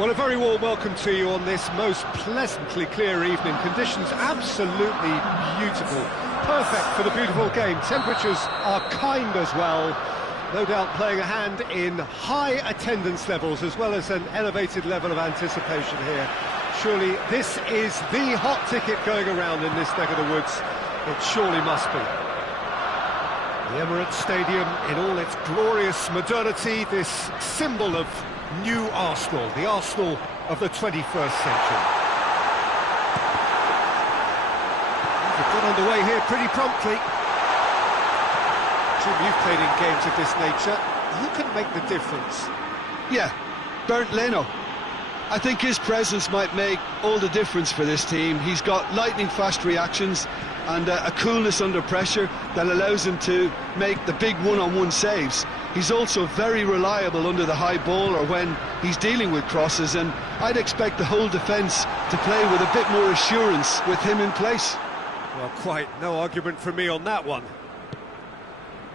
Well, a very warm welcome to you on this most pleasantly clear evening. Conditions absolutely beautiful. Perfect for the beautiful game. Temperatures are kind as well. No doubt playing a hand in high attendance levels as well as an elevated level of anticipation here. Surely this is the hot ticket going around in this neck of the woods. It surely must be. The Emirates Stadium in all its glorious modernity, this symbol of new Arsenal, the Arsenal of the 21st century. We've got underway here pretty promptly. Jim, you've played in games of this nature. Who can make the difference? Yeah, Bernd Leno. I think his presence might make all the difference for this team. He's got lightning-fast reactions and a coolness under pressure that allows him to make the big one-on-one saves. He's also very reliable under the high ball or when he's dealing with crosses, and I'd expect the whole defence to play with a bit more assurance with him in place. Well, quite no argument from me on that one.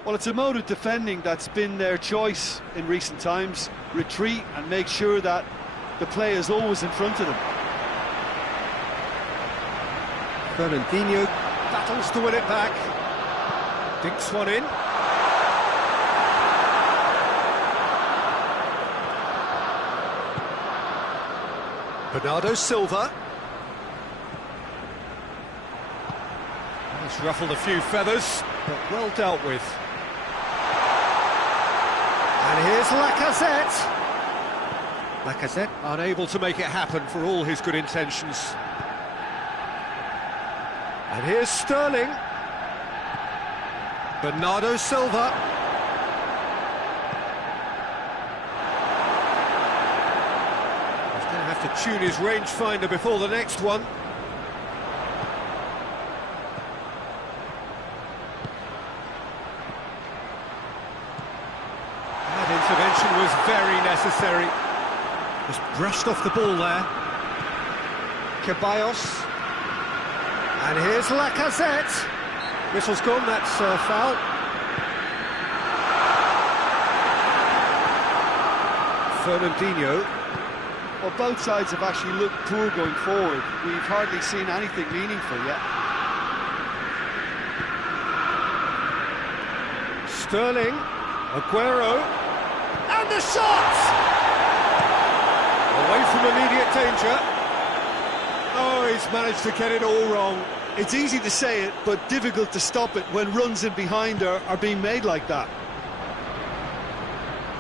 Well, it's a mode of defending that's been their choice in recent times. Retreat and make sure that the play is always in front of them. Fernandinho battles to win it back. Dinks one in. Bernardo Silva. He's ruffled a few feathers, but well dealt with. And here's Lacazette. Lacazette unable to make it happen for all his good intentions. And here's Sterling. Bernardo Silva. He's going to have to tune his rangefinder before the next one. That intervention was very necessary. Just brushed off the ball there. Ceballos. And here's Lacazette. Whistle's gone, that's foul. Fernandinho. Well, both sides have actually looked poor going forward. We've hardly seen anything meaningful yet. Sterling. Aguero. And the shot! Away from immediate danger. Oh, he's managed to get it all wrong. It's easy to say it, but difficult to stop it when runs in behind are being made like that.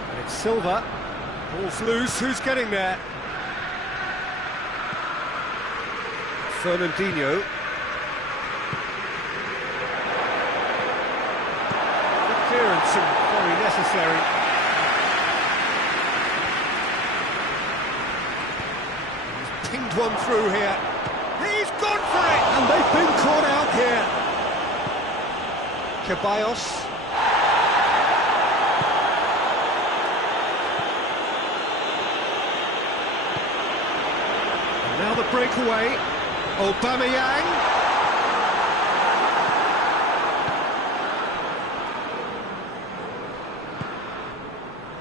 And it's Silva. Ball's loose. Who's getting there? Fernandinho. Good clearance and very necessary. Pinged one through here. He's gone for it! And they've been caught out here. Ceballos. And now the breakaway. Aubameyang.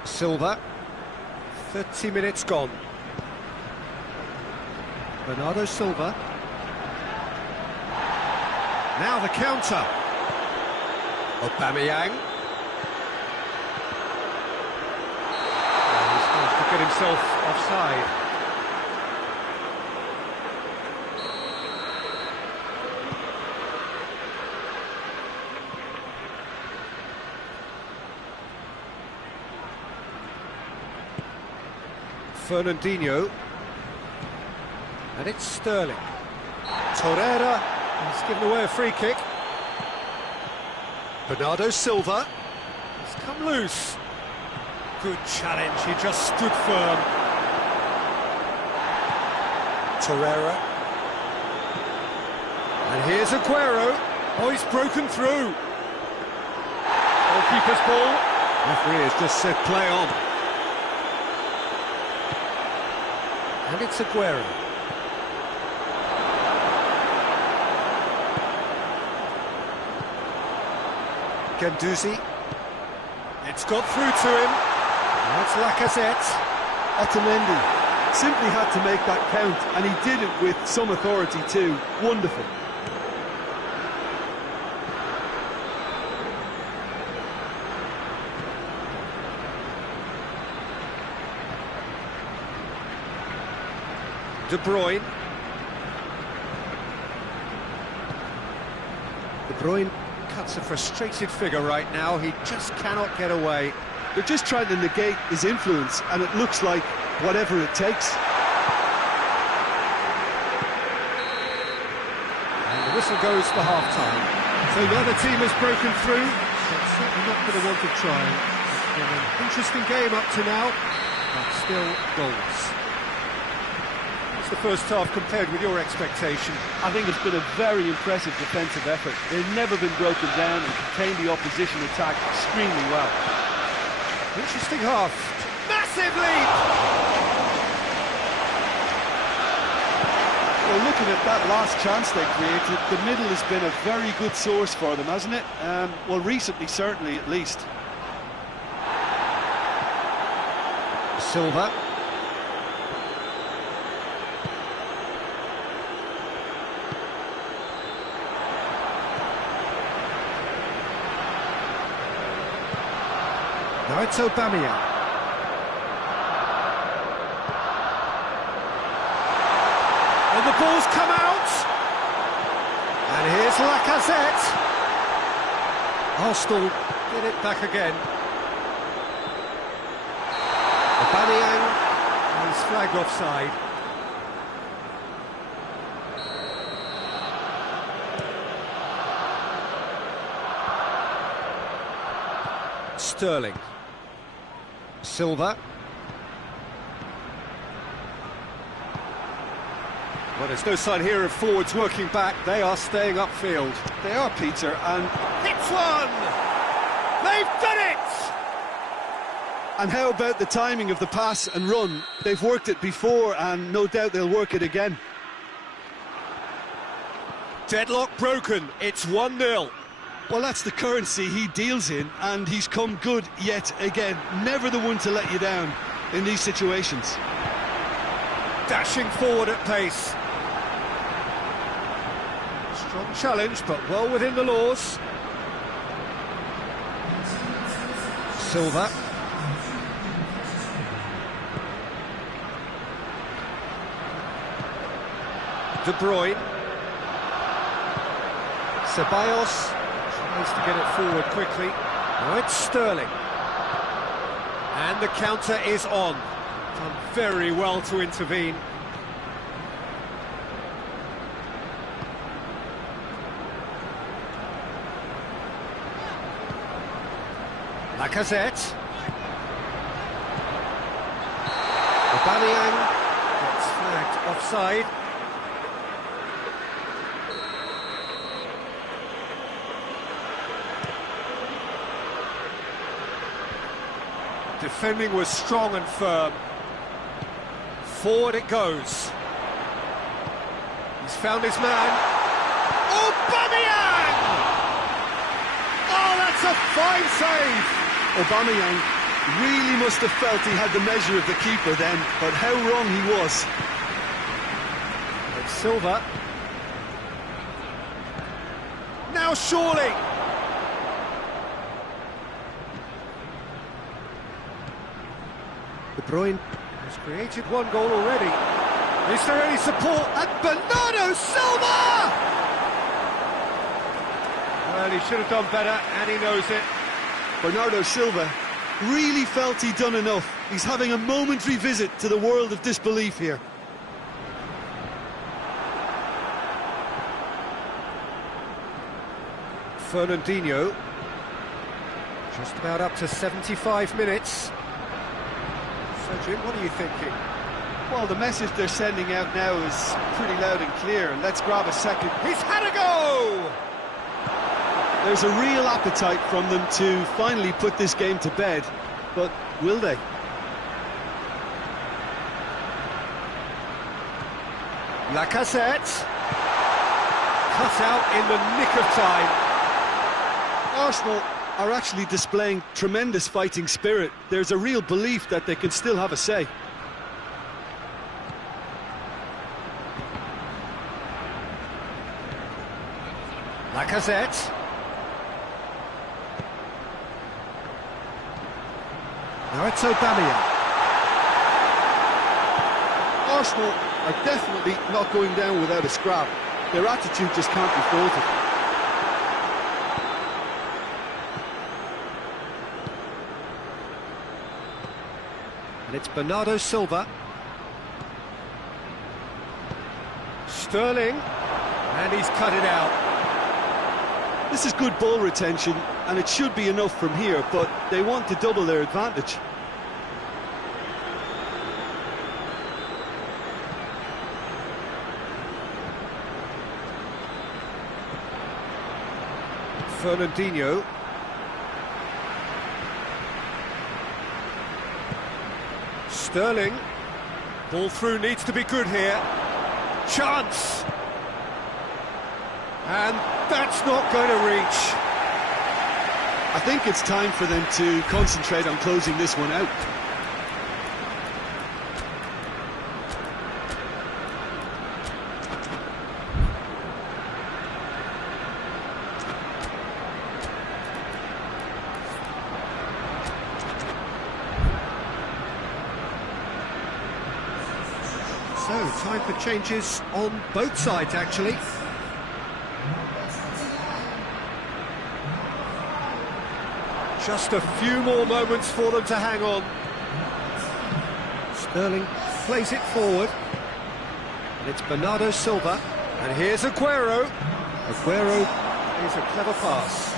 Silva. 30 minutes gone. Bernardo Silva. Now the counter. Aubameyang. He's managed to get himself offside. Fernandinho. And it's Sterling. Torreira, he's given away a free kick. Bernardo Silva. He's come loose. Good challenge, he just stood firm. Torreira. And here's Aguero. Oh, he's broken through. Goalkeeper's ball. Referee has just said play on. And it's Aguero. Guendouzi. It's got through to him. That's Lacazette. Otamendi. Simply had to make that count, and he did it with some authority too. Wonderful. De Bruyne. De Bruyne cuts a frustrated figure right now. He just cannot get away. They're just trying to negate his influence, and it looks like whatever it takes. And the whistle goes for half-time. So the other team has broken through, but certainly not going to want to try. It's been an interesting game up to now, but still goals. What's the first half compared with your expectation? I think it's been a very impressive defensive effort. They've never been broken down and contained the opposition attack extremely well. Interesting half. Massive lead! Well, looking at that last chance they created, the middle has been a very good source for them, hasn't it? Well, recently, certainly, at least. Silva. Now it's Aubameyang. And the ball's come out. And here's Lacazette. Arsenal get it back again. Aubameyang is flagged offside. Sterling. Silva. Well, there's no sign here of forwards working back. They are staying upfield. They are, Peter, and... Hits one! They've done it! And how about the timing of the pass and run? They've worked it before, and no doubt they'll work it again. Deadlock broken. It's 1-0. Well, that's the currency he deals in, and he's come good yet again. Never the one to let you down in these situations. Dashing forward at pace. Strong challenge, but well within the laws. Silva. De Bruyne. Ceballos tries to get it forward quickly. Now it's Sterling. And the counter is on. Done very well to intervene. Lacazette. Aubameyang gets flagged offside. Defending was strong and firm. Forward it goes. He's found his man. Aubameyang! Oh, that's a fine save! Aubameyang really must have felt he had the measure of the keeper then, but how wrong he was. It's Silva. Now surely! De Bruyne has created one goal already. Is there any support? And Bernardo Silva! Well, he should have done better, and he knows it. Bernardo Silva really felt he'd done enough. He's having a momentary visit to the world of disbelief here. Fernandinho. Just about up to 75 minutes. So, Jim, what are you thinking? Well, the message they're sending out now is pretty loud and clear, and let's grab a second. He's had a go! There's a real appetite from them to finally put this game to bed, but will they? Lacazette. Cut out in the nick of time. Arsenal are actually displaying tremendous fighting spirit. There's a real belief that they can still have a say. Lacazette. Now it's Aubameyang. Arsenal are definitely not going down without a scrap. Their attitude just can't be faulted. And it's Bernardo Silva. Sterling. And he's cut it out. This is good ball retention, and it should be enough from here, but they want to double their advantage. Fernandinho. Sterling. Ball through needs to be good here. Chance! And that's not going to reach. I think it's time for them to concentrate on closing this one out. So, time for changes on both sides, actually. Just a few more moments for them to hang on. Sterling plays it forward. And it's Bernardo Silva. And here's Aguero. Aguero is a clever pass.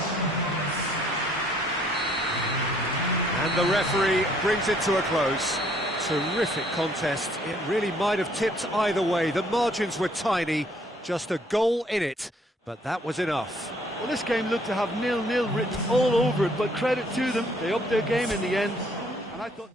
And the referee brings it to a close. Terrific contest. It really might have tipped either way. The margins were tiny, just a goal in it, but that was enough. Well, this game looked to have 0-0 written all over it, but credit to them, they upped their game in the end, and I thought...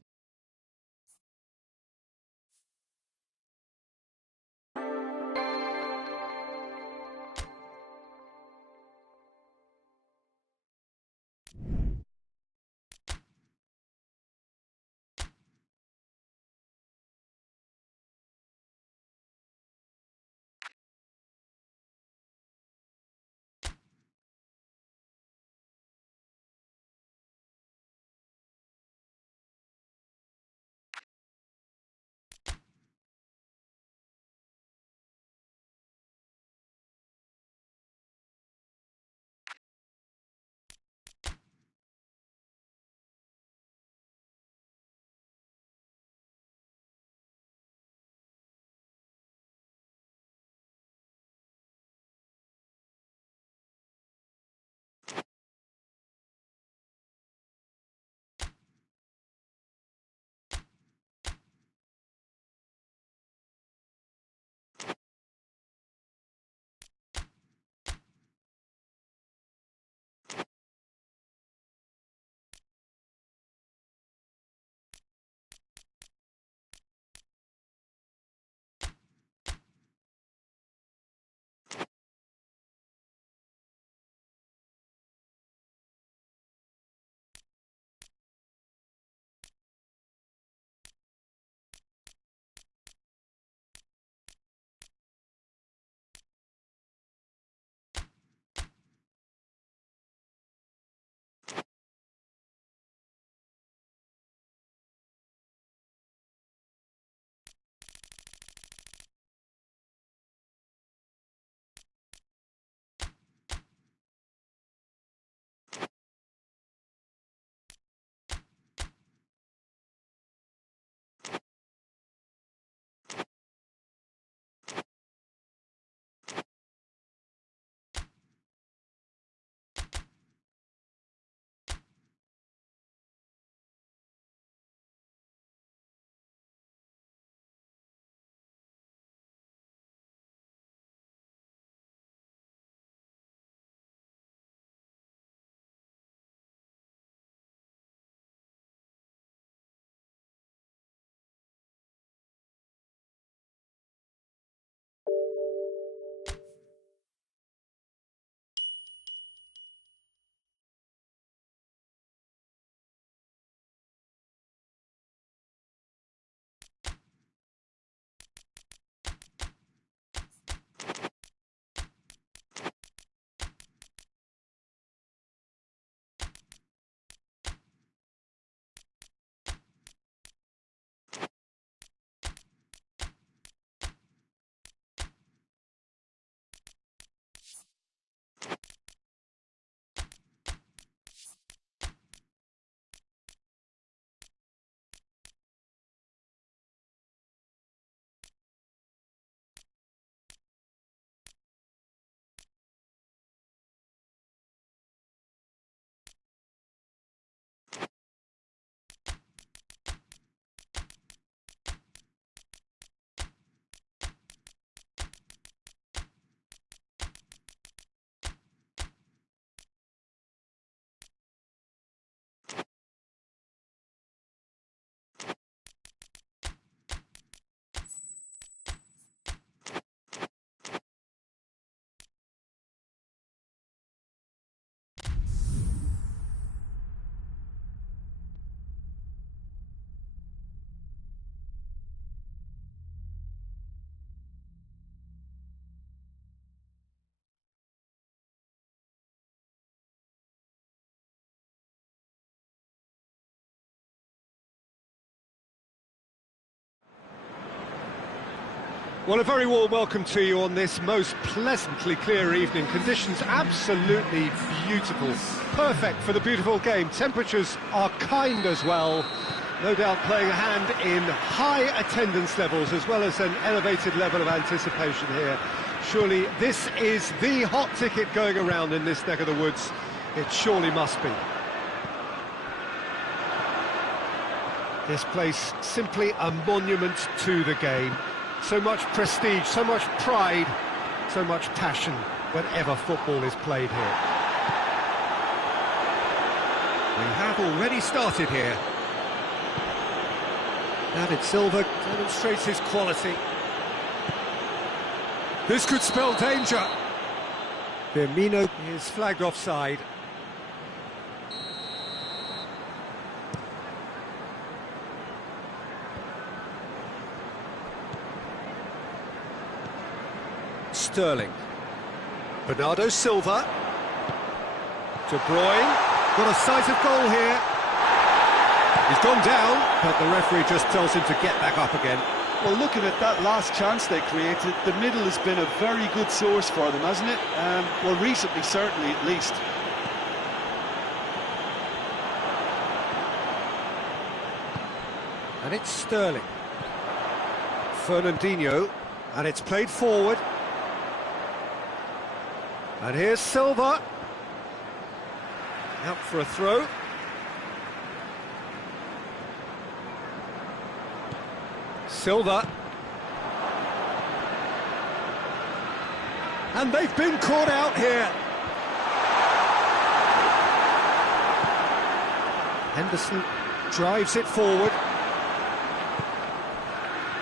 Well, a very warm welcome to you on this most pleasantly clear evening. Conditions absolutely beautiful. Perfect for the beautiful game. Temperatures are kind as well. No doubt playing a hand in high attendance levels as well as an elevated level of anticipation here. Surely this is the hot ticket going around in this neck of the woods. It surely must be. This place simply a monument to the game. So much prestige, so much pride, so much passion whenever football is played here. We have already started here. David Silva demonstrates his quality. This could spell danger. Firmino is flagged offside. Sterling. Bernardo Silva. De Bruyne. Got a sight of goal here. He's gone down, but the referee just tells him to get back up again. Well, looking at that last chance they created, the middle has been a very good source for them, hasn't it? Well, recently, certainly, at least. And it's Sterling. Fernandinho, and it's played forward. And here's Silva. Out for a throw. Silva. And they've been caught out here. Henderson drives it forward.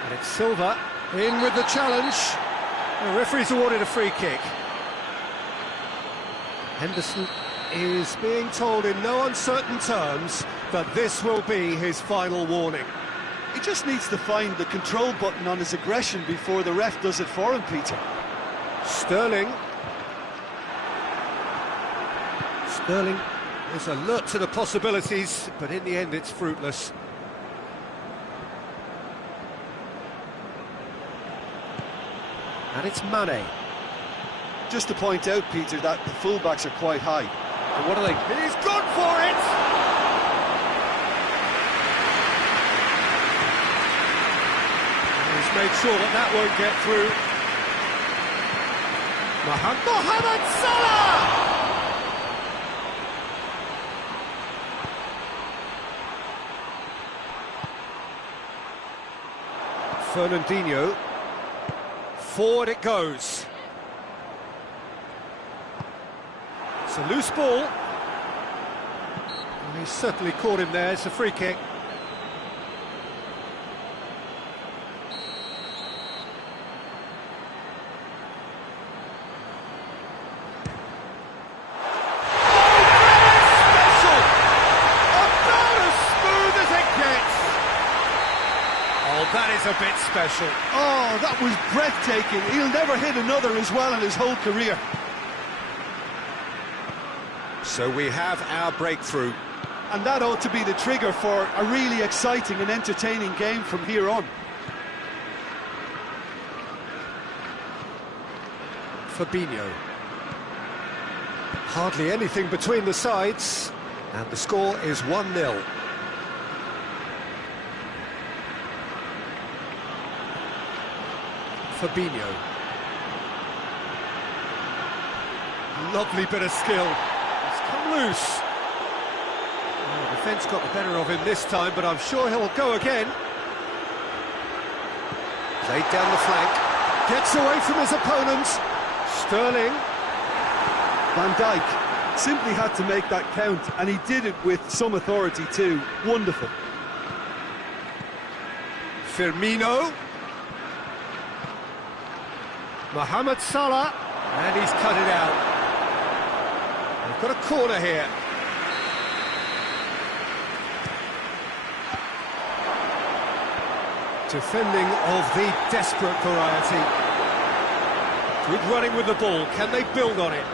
And it's Silva in with the challenge. The referee's awarded a free kick. Henderson is being told in no uncertain terms that this will be his final warning. He just needs to find the control button on his aggression before the ref does it for him, Peter. Sterling. Sterling is alert to the possibilities, but in the end it's fruitless. And it's Mane. Just to point out, Peter, that the fullbacks are quite high. And what are they? He's gone for it! He's made sure that that won't get through. Mohamed Salah! Fernandinho. Forward it goes. It's a loose ball. And he's certainly caught him there. It's a free kick. That is a bit special. Oh, that was breathtaking. He'll never hit another as well in his whole career. So we have our breakthrough. And that ought to be the trigger for a really exciting and entertaining game from here on. Fabinho. Hardly anything between the sides. And the score is 1-0. Fabinho. Lovely bit of skill. It's come loose. Oh, the defence got the better of him this time, but I'm sure he'll go again. Played down the flank. Gets away from his opponent. Sterling. Van Dijk simply had to make that count, and he did it with some authority too. Wonderful. Firmino. Mohamed Salah, and he's cut it out. They've got a corner here. Defending of the desperate variety. Good running with the ball. Can they build on it?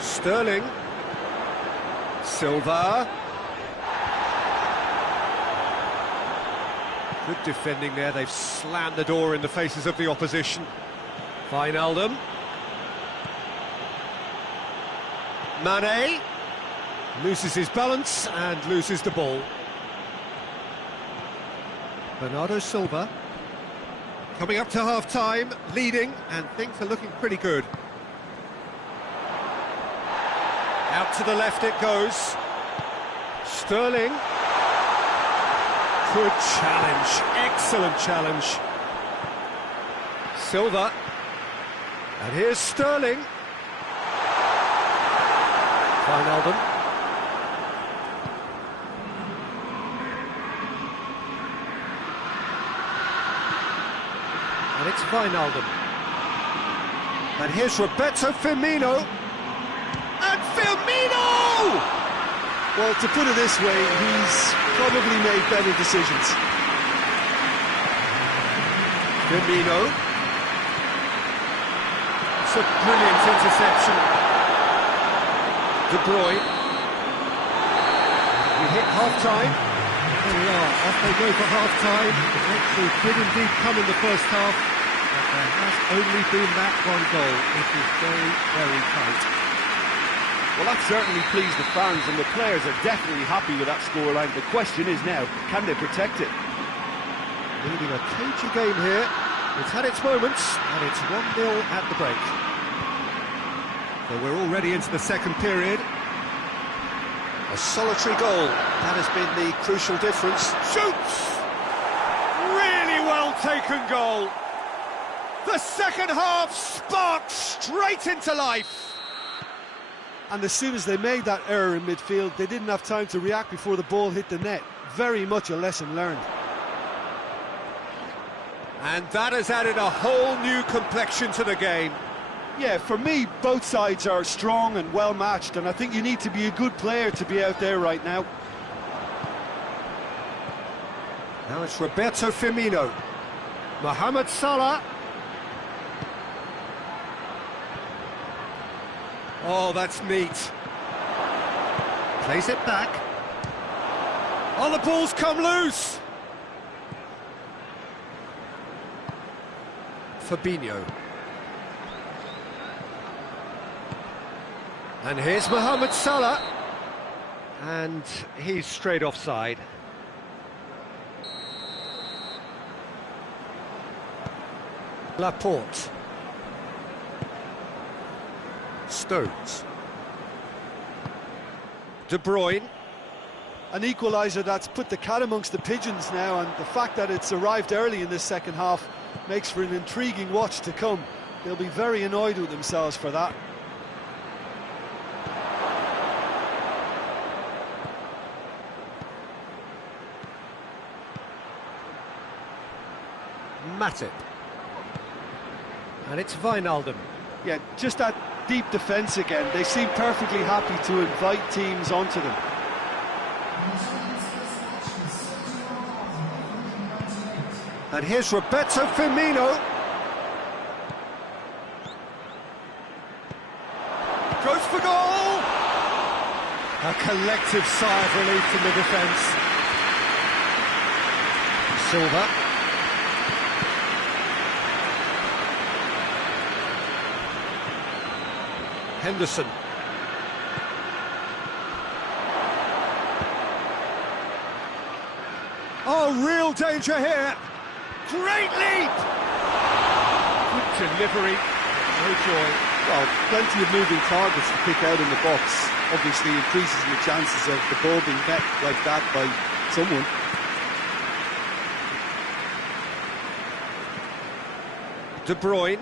Sterling. Silva. Good defending there, they've slammed the door in the faces of the opposition. Wijnaldum. Mane loses his balance and loses the ball. Bernardo Silva coming up to half-time, leading, and things are looking pretty good. Out to the left it goes. Sterling. Good challenge, excellent challenge. Silva. And here's Sterling. Wijnaldum. And it's Wijnaldum. And here's Roberto Firmino. And Firmino! Well, to put it this way, he's probably made better decisions. Firmino. It's a brilliant interception. De Bruyne. We hit half-time. There we are, off they go for half-time. The breakthrough did indeed come in the first half, but there has only been that one goal. It is very, very tight. Well, that certainly pleased the fans, and the players are definitely happy with that scoreline. The question is now, can they protect it? Leading a cagey game here. It's had its moments, and it's 1-0 at the break. So we're already into the second period. A solitary goal. That has been the crucial difference. Shoots! Really well taken goal. The second half sparked straight into life. And as soon as they made that error in midfield, they didn't have time to react before the ball hit the net. Very much a lesson learned. And that has added a whole new complexion to the game. Yeah, for me, both sides are strong and well matched, and I think you need to be a good player to be out there right now. Now it's Roberto Firmino. Mohamed Salah. Oh, that's neat. Plays it back. Oh, the ball's come loose. Fabinho. And here's Mohamed Salah. And he's straight offside. Laporte. Stones. De Bruyne. An equaliser that's put the cat amongst the pigeons now, and the fact that it's arrived early in this second half makes for an intriguing watch to come. They'll be very annoyed with themselves for that. Matip. And it's Wijnaldum. Yeah, just that deep defence again. They seem perfectly happy to invite teams onto them. And here's Roberto Firmino. Goes for goal! A collective sigh of relief from the defence. Silva. Henderson. Oh, real danger here. Great leap! Good delivery. No joy. Well, plenty of moving targets to pick out in the box. Obviously increases the chances of the ball being met like that by someone. De Bruyne.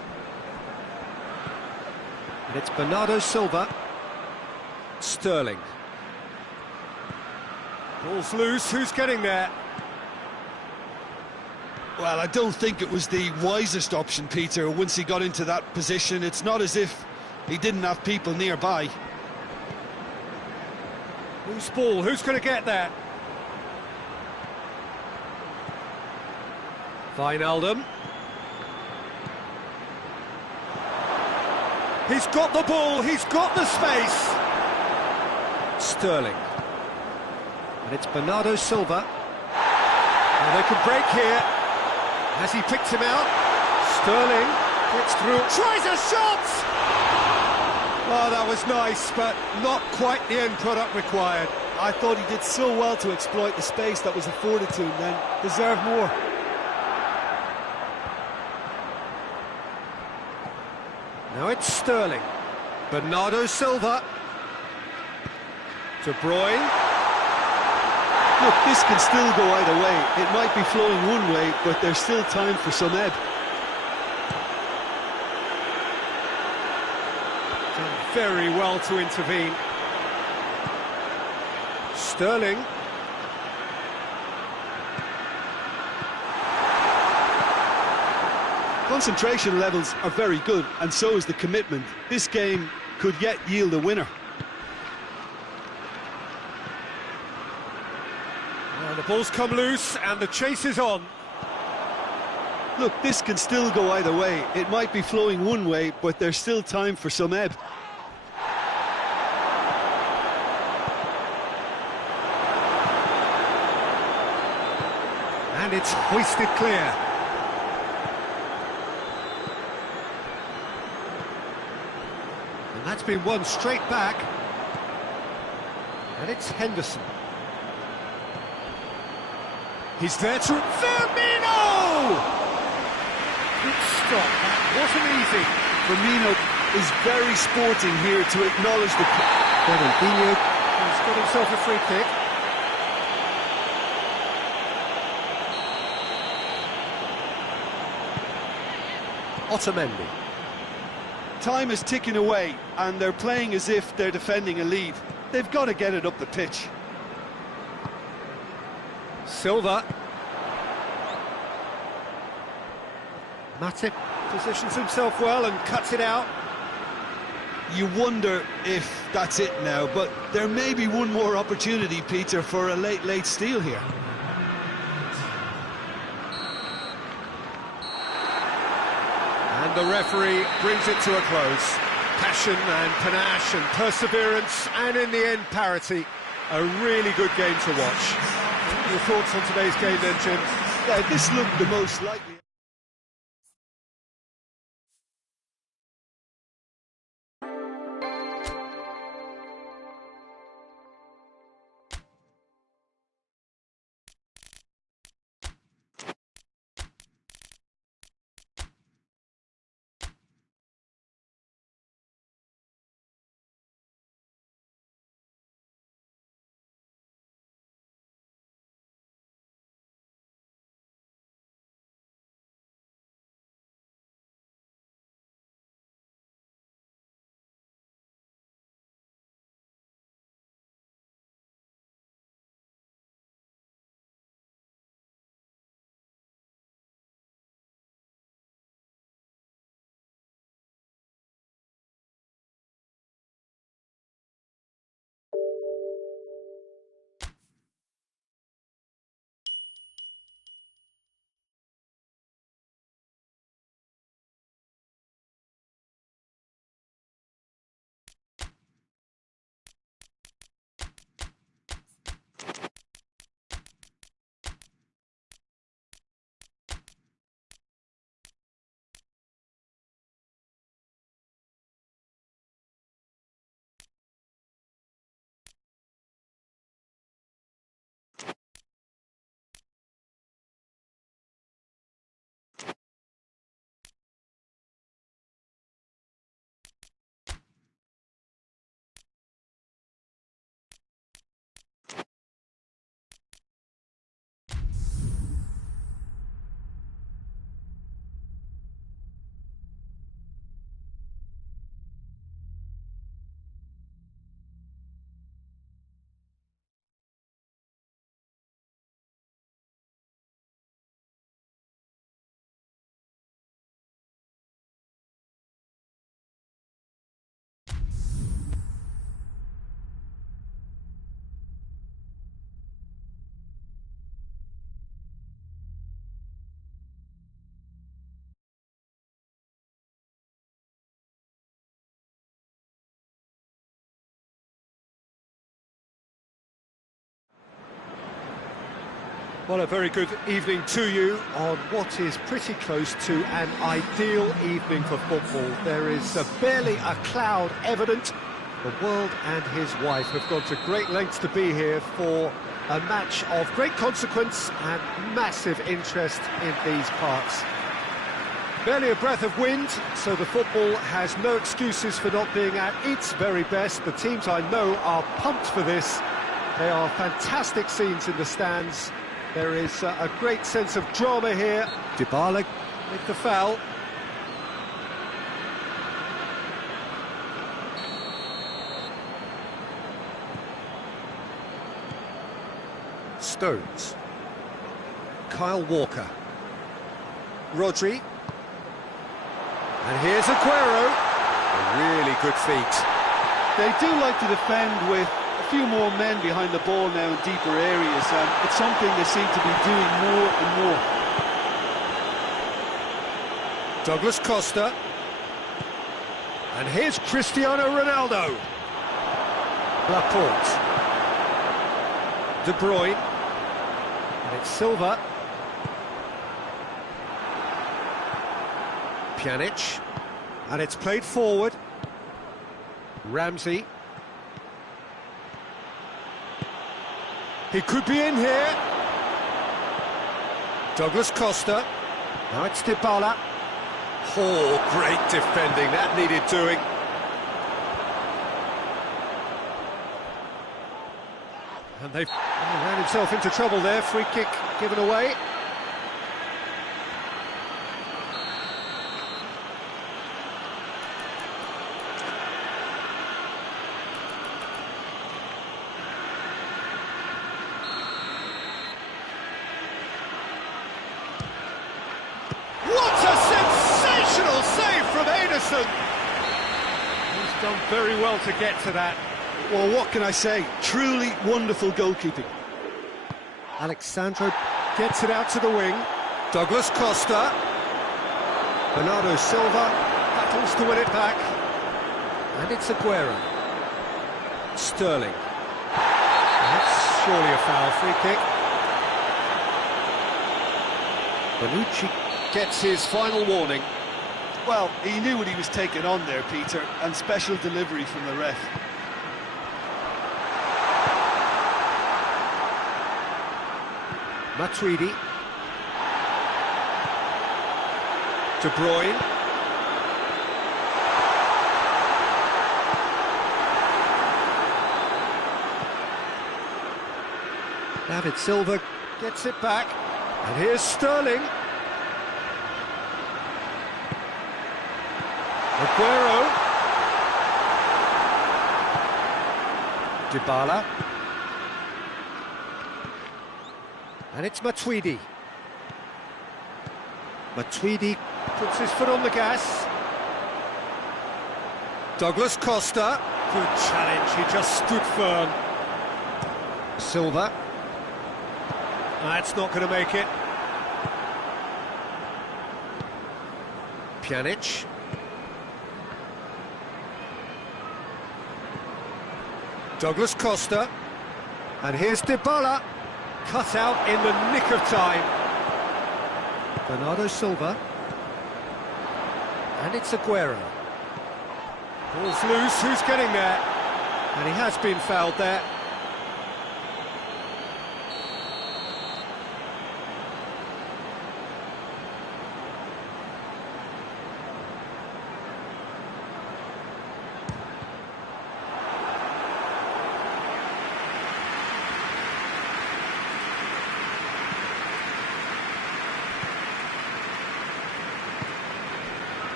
And it's Bernardo Silva. Sterling. Ball's loose, who's getting there? Well, I don't think it was the wisest option, Peter, once he got into that position. It's not as if he didn't have people nearby. Loose ball, who's going to get there? Wijnaldum. He's got the ball, he's got the space. Sterling. And it's Bernardo Silva. Well, they could break here. Has he picked him out? Sterling gets through, tries a shot! Oh, that was nice, but not quite the end product required. I thought he did so well to exploit the space that was afforded to him then. Deserved more. Now it's Sterling. Bernardo Silva. De Bruyne. Look, this can still go either way. It might be flowing one way, but there's still time for some ebb. Done very well to intervene. Sterling. Concentration levels are very good, and so is the commitment. This game could yet yield a winner. Well, the ball's come loose and the chase is on. Look, this can still go either way. It might be flowing one way, but there's still time for some ebb. And it's hoisted clear. And that's been won straight back. And it's Henderson. He's there to... Firmino! Good stop, that wasn't easy. Firmino is very sporting here to acknowledge the... Fernandinho has got himself a free kick. Otamendi. Time is ticking away, and they're playing as if they're defending a lead. They've got to get it up the pitch. Silva. Matip positions himself well and cuts it out. You wonder if that's it now, but there may be one more opportunity, Peter, for a late steal here. And the referee brings it to a close. Passion and panache and perseverance, and in the end, parity. A really good game to watch. Your thoughts on today's game then, Jim? Yeah, this looked the most likely. Well, a very good evening to you on what is pretty close to an ideal evening for football. There is barely a cloud evident. The world and his wife have gone to great lengths to be here for a match of great consequence and massive interest in these parts. Barely a breath of wind, so the football has no excuses for not being at its very best. The teams I know are pumped for this. They are fantastic scenes in the stands. There is a great sense of drama here. Dybala with the foul. Stones. Kyle Walker. Rodri. And here's Aguero. A really good feat. They do like to defend with a few more men behind the ball now in deeper areas, and it's something they seem to be doing more and more. Douglas Costa. And here's Cristiano Ronaldo. Laporte. De Bruyne. And it's Silva. Pjanic. And it's played forward. Ramsey. He could be in here. Douglas Costa. Now it's Dybala. Oh, great defending. That needed doing. And they've ran himself into trouble there. Free kick given away. He's done very well to get to that. Well, what can I say? Truly wonderful goalkeeping. Alexandro gets it out to the wing. Douglas Costa. Bernardo Silva battles to win it back. And it's Aguero. Sterling. That's surely a foul. Free kick. Bonucci gets his final warning. Well, he knew what he was taking on there, Peter, and special delivery from the ref. Matuidi. De Bruyne. David Silva gets it back. And here's Sterling. Aguero. Dybala. And it's Matuidi. Matuidi puts his foot on the gas. Douglas Costa. Good challenge, he just stood firm. Silva. That's not going to make it. Pjanic. Douglas Costa, and here's Dybala, cut out in the nick of time. Bernardo Silva, and it's Aguero. Ball's loose, who's getting there? And he has been fouled there.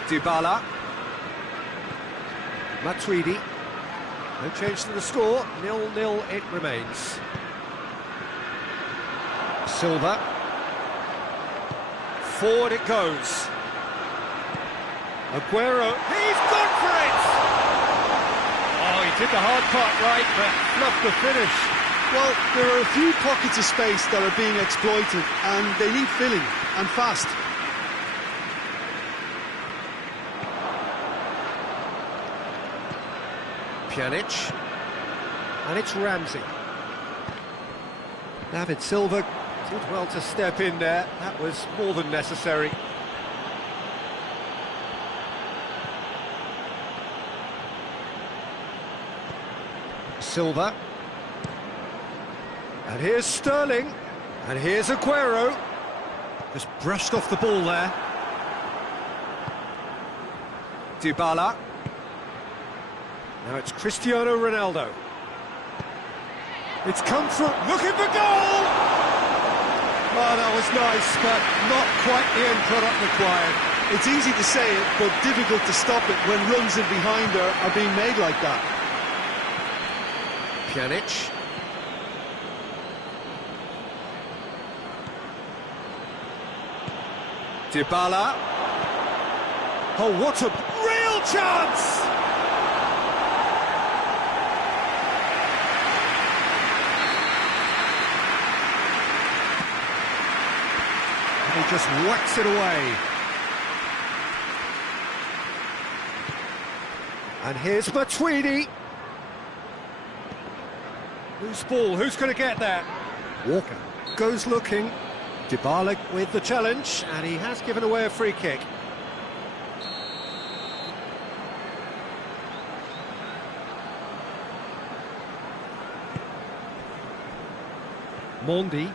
Dybala. Matuidi. No change to the score. 0-0 it remains. Silva. Forward it goes. Aguero. He's gone for it! Oh, he did the hard part right, but fluffed the finish. Well, there are a few pockets of space that are being exploited, and they need filling, and fast. Pjanic, and it's Ramsey. David Silva Did well to step in there. That was more than necessary. Silva. And here's Sterling. And here's Aguero. Just brushed off the ball there. Dybala. Now it's Cristiano Ronaldo. It's come through, looking for goal! Oh, that was nice, but not quite the end product required. It's easy to say it, but difficult to stop it when runs in behind are being made like that. Pjanic. Dybala. Oh, what a real chance! And he just whacks it away. And here's Matuidi. Loose ball, who's going to get that? Walker goes looking. Dybala with the challenge, and he has given away a free kick. Mondi.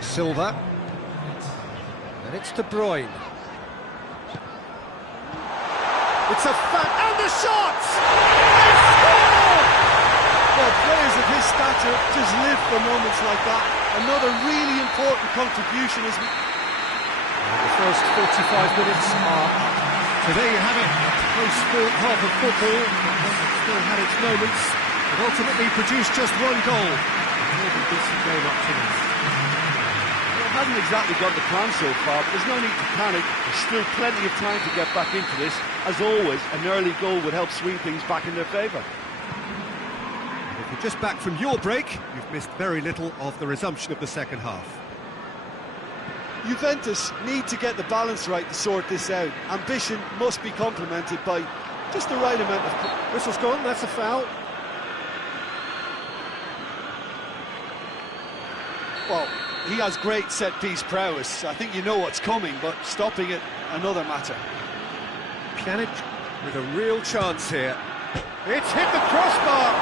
Silva. And it's De Bruyne. It's a and the shot! Well, players of his stature just live for moments like that. Another really important contribution as we... The first 45 minutes are up. So there you have it, a close half of football. It still had its moments, but ultimately produced just one goal. A really decent game up to this. Well, hasn't exactly got the plan so far, but there's no need to panic. There's still plenty of time to get back into this. As always, an early goal would help swing things back in their favour. If you're just back from your break, you've missed very little of the resumption of the second half. Juventus need to get the balance right to sort this out. Ambition must be complemented by just the right amount of... Whistle's gone, that's a foul. Well, he has great set-piece prowess. I think you know what's coming, but stopping it, another matter. Pjanic with a real chance here. It's hit the crossbar!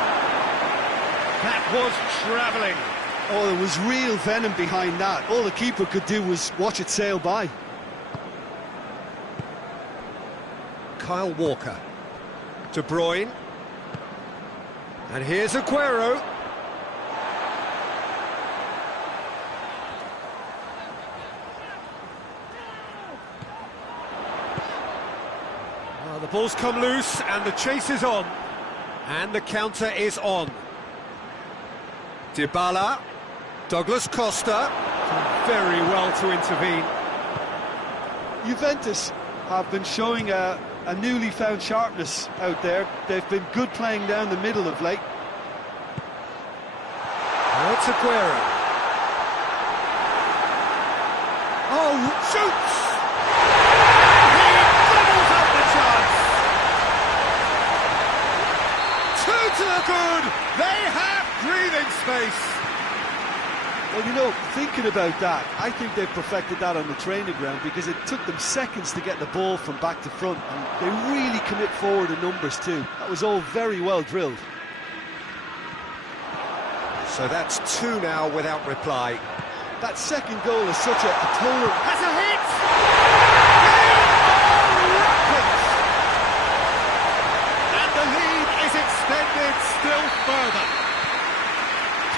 That was travelling. Oh, there was real venom behind that. All the keeper could do was watch it sail by. Kyle Walker. De Bruyne. And here's Aguero. Well, the ball's come loose and the chase is on. And the counter is on. Dybala. Douglas Costa. Very well to intervene. Juventus have been showing a newly found sharpness out there. They've been good playing down the middle of late. Now it's Aguero. Oh, shoots! He doubles up the chance! Two to the good! They have breathing space! Well, you know, thinking about that, I think they've perfected that on the training ground because it took them seconds to get the ball from back to front, and they really commit forward in numbers too. That was all very well drilled. So that's two now without reply. That second goal is such a total... Has a hit! And the lead is extended still further.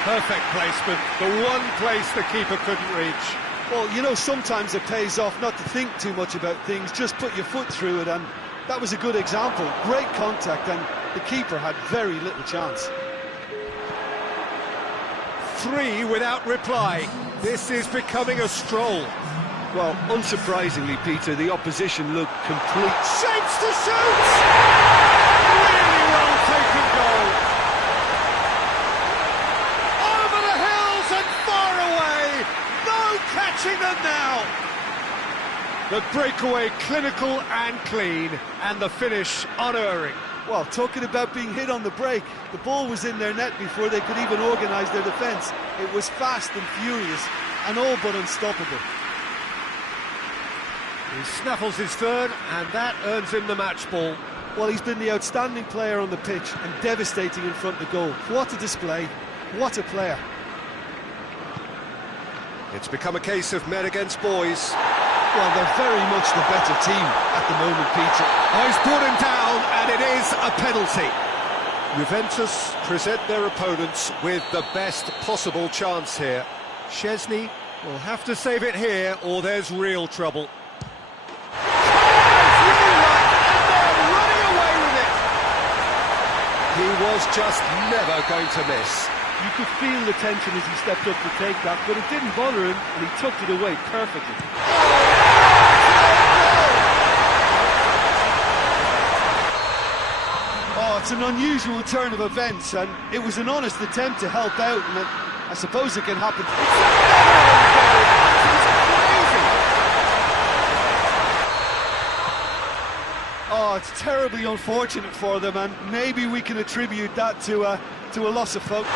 Perfect placement, the one place the keeper couldn't reach. Well, you know, sometimes it pays off not to think too much about things, just put your foot through it, and that was a good example. Great contact, and the keeper had very little chance. Three without reply. This is becoming a stroll. Well, unsurprisingly, Peter, the opposition looked complete. Shapes to shoot! Really well taken goal. Over the hills and far away. No catching them now. The breakaway clinical and clean, and the finish unerring. Well, talking about being hit on the break, the ball was in their net before they could even organise their defence. It was fast and furious and all but unstoppable. He snaffles his third, and that earns him the match ball. Well, he's been the outstanding player on the pitch and devastating in front of goal. What a display, what a player. It's become a case of men against boys. Well, they're very much the better team at the moment, Peter. Oh, he's brought him down, and it is a penalty. Juventus present their opponents with the best possible chance here. Szczesny will have to save it here, or there's real trouble. He was just never going to miss. You could feel the tension as he stepped up to take that, but it didn't bother him, and he tucked it away perfectly. Oh, it's an unusual turn of events, and it was an honest attempt to help out, and I suppose it can happen. Oh, it's terribly unfortunate for them, and maybe we can attribute that to a loss of focus.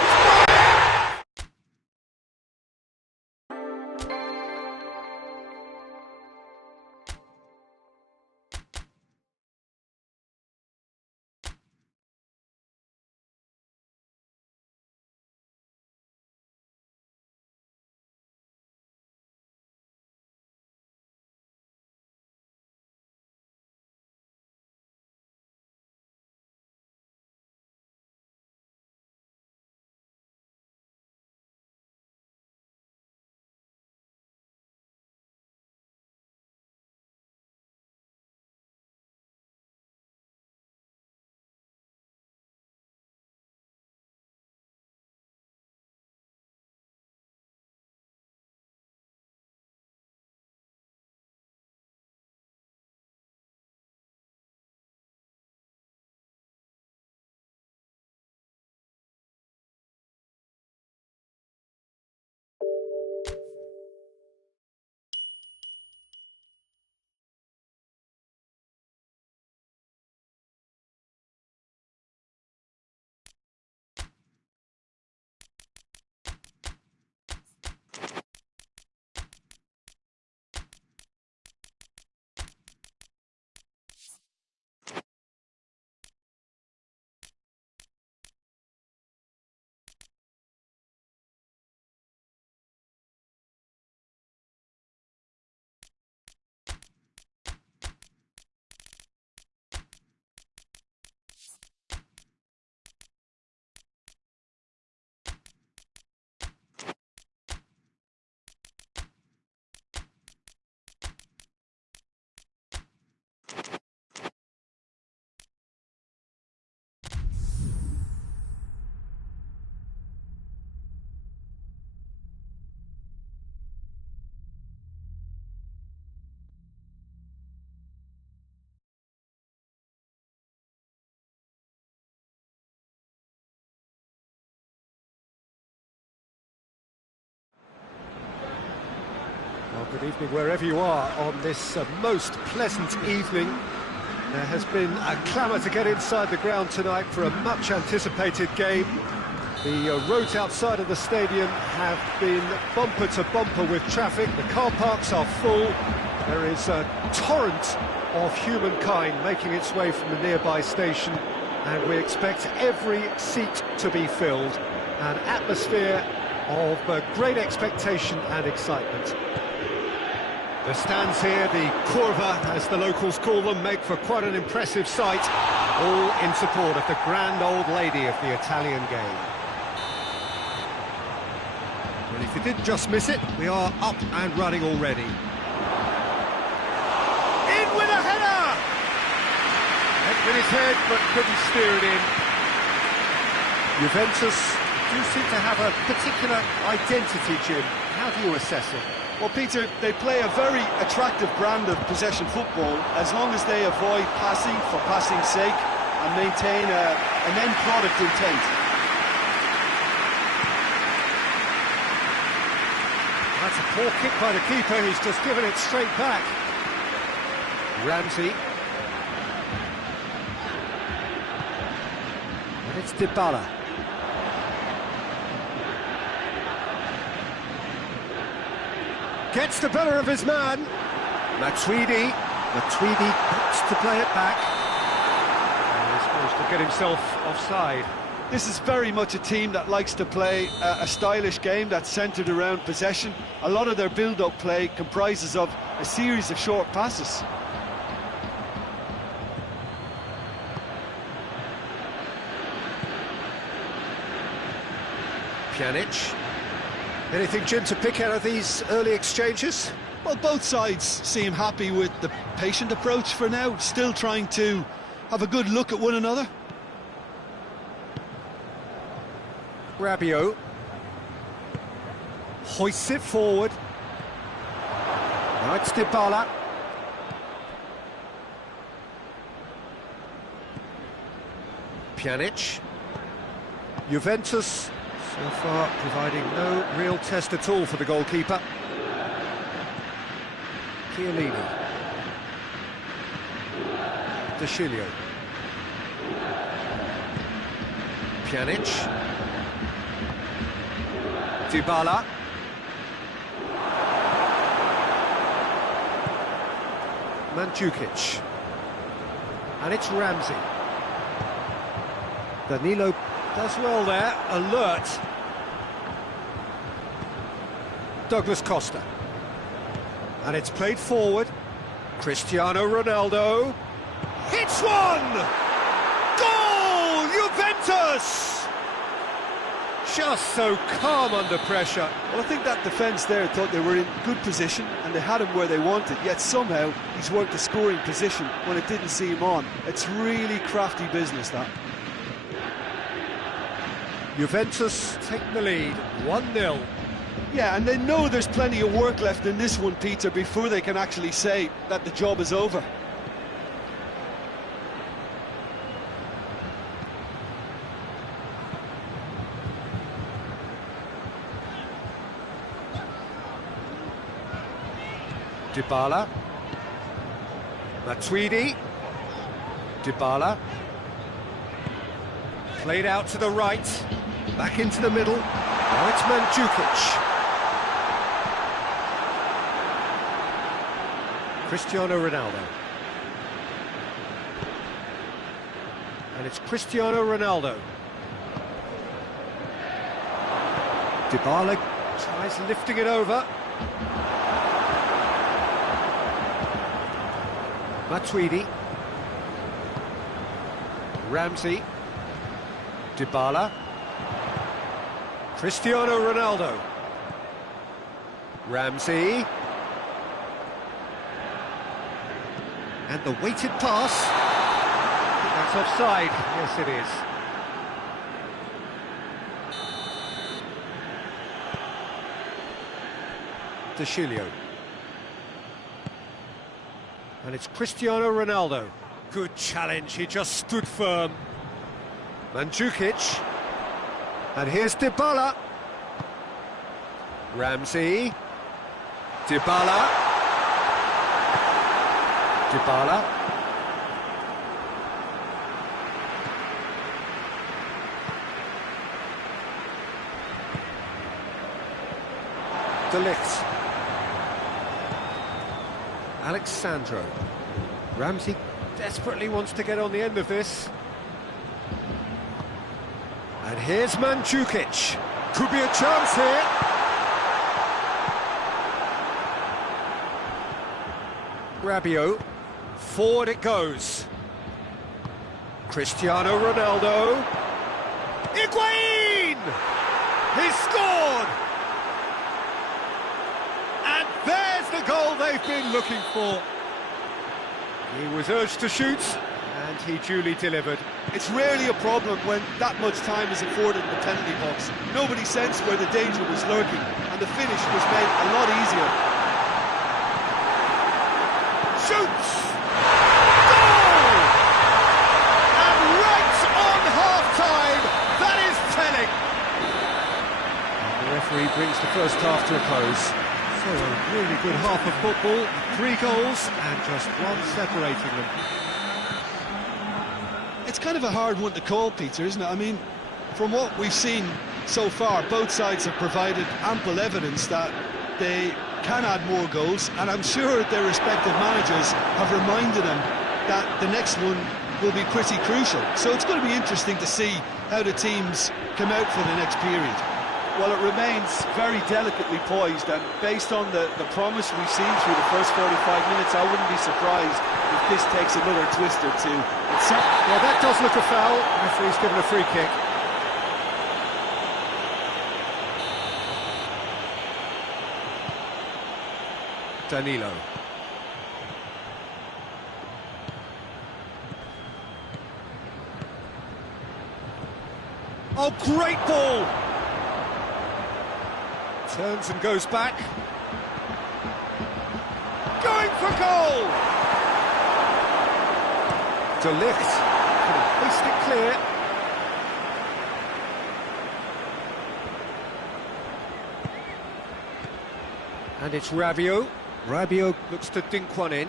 Well, good evening wherever you are on this most pleasant evening. There has been a clamour to get inside the ground tonight for a much anticipated game. The roads outside of the stadium have been bumper to bumper with traffic. The car parks are full. There is a torrent of humankind making its way from the nearby station, and we expect every seat to be filled. An atmosphere of great expectation and excitement. The stands here, the curva, as the locals call them, make for quite an impressive sight, all in support of the grand old lady of the Italian game. Well, if you did just miss it, we are up and running already. In with a header! Went with his head, but couldn't steer it in. Juventus do seem to have a particular identity, Jim. How do you assess it? Well, Peter, they play a very attractive brand of possession football as long as they avoid passing for passing's sake and maintain an end product intent. That's a poor kick by the keeper, he's just given it straight back. It's Dybala. Gets the better of his man. Matuidi wants to play it back. And he's supposed to get himself offside. This is very much a team that likes to play a stylish game that's centred around possession. A lot of their build-up play comprises of a series of short passes. Pjanic. Anything, Jim, to pick out of these early exchanges? Well, both sides seem happy with the patient approach for now, still trying to have a good look at one another. Rabiot hoists it forward. Now it's Dybala. Pjanic. Juventus so far providing no real test at all for the goalkeeper. Chiellini. De Sciglio. Pjanic. Dybala. Mandzukic. And it's Ramsey. Danilo does well there, alert. Douglas Costa. And it's played forward. Cristiano Ronaldo. Hits one! Goal! Juventus! Just so calm under pressure. Well, I think that defence there thought they were in good position and they had him where they wanted, yet somehow he's worked a scoring position when it didn't see him on. It's really crafty business, that. Juventus take the lead, 1-0. Yeah, and they know there's plenty of work left in this one, Peter, before they can actually say that the job is over. Dybala. Matuidi. Dybala. Played out to the right. Back into the middle. Now it's Mandzukic. Cristiano Ronaldo. And it's Cristiano Ronaldo. Dybala tries lifting it over. Matuidi. Ramsey. Dybala. Cristiano Ronaldo. Ramsey. And the weighted pass. That's offside. Yes, it is. De Sciglio. And it's Cristiano Ronaldo. Good challenge, he just stood firm. Mandzukic. And here's Dybala. Ramsey. Dybala. Dybala. De Ligt. Alexandro. Ramsey desperately wants to get on the end of this. And here's Mandzukic. Could be a chance here. Rabiot. Forward it goes. Cristiano Ronaldo. Higuain! He's scored! And there's the goal they've been looking for. He was urged to shoot, and he duly delivered. It's rarely a problem when that much time is afforded in the penalty box. Nobody sensed where the danger was lurking, and the finish was made a lot easier. Shoots! Goal! And right on half-time, that is telling. And the referee brings the first half to a close. So a really good half of football, 3 goals and just one separating them. it's kind of a hard one to call, Peter, isn't it? I mean, from what we've seen so far, both sides have provided ample evidence that they can add more goals, and I'm sure their respective managers have reminded them that the next one will be pretty crucial. So it's going to be interesting to see how the teams come out for the next period. Well, it remains very delicately poised, and based on the promise we've seen through the first 45 minutes, I wouldn't be surprised if this takes another twist or two. Well, that does look a foul. The referee's given a free kick. Danilo. Oh, great ball! Turns and goes back. Going for goal! De Ligt can hoist it clear. And it's Rabiot. Rabiot looks to dink one in.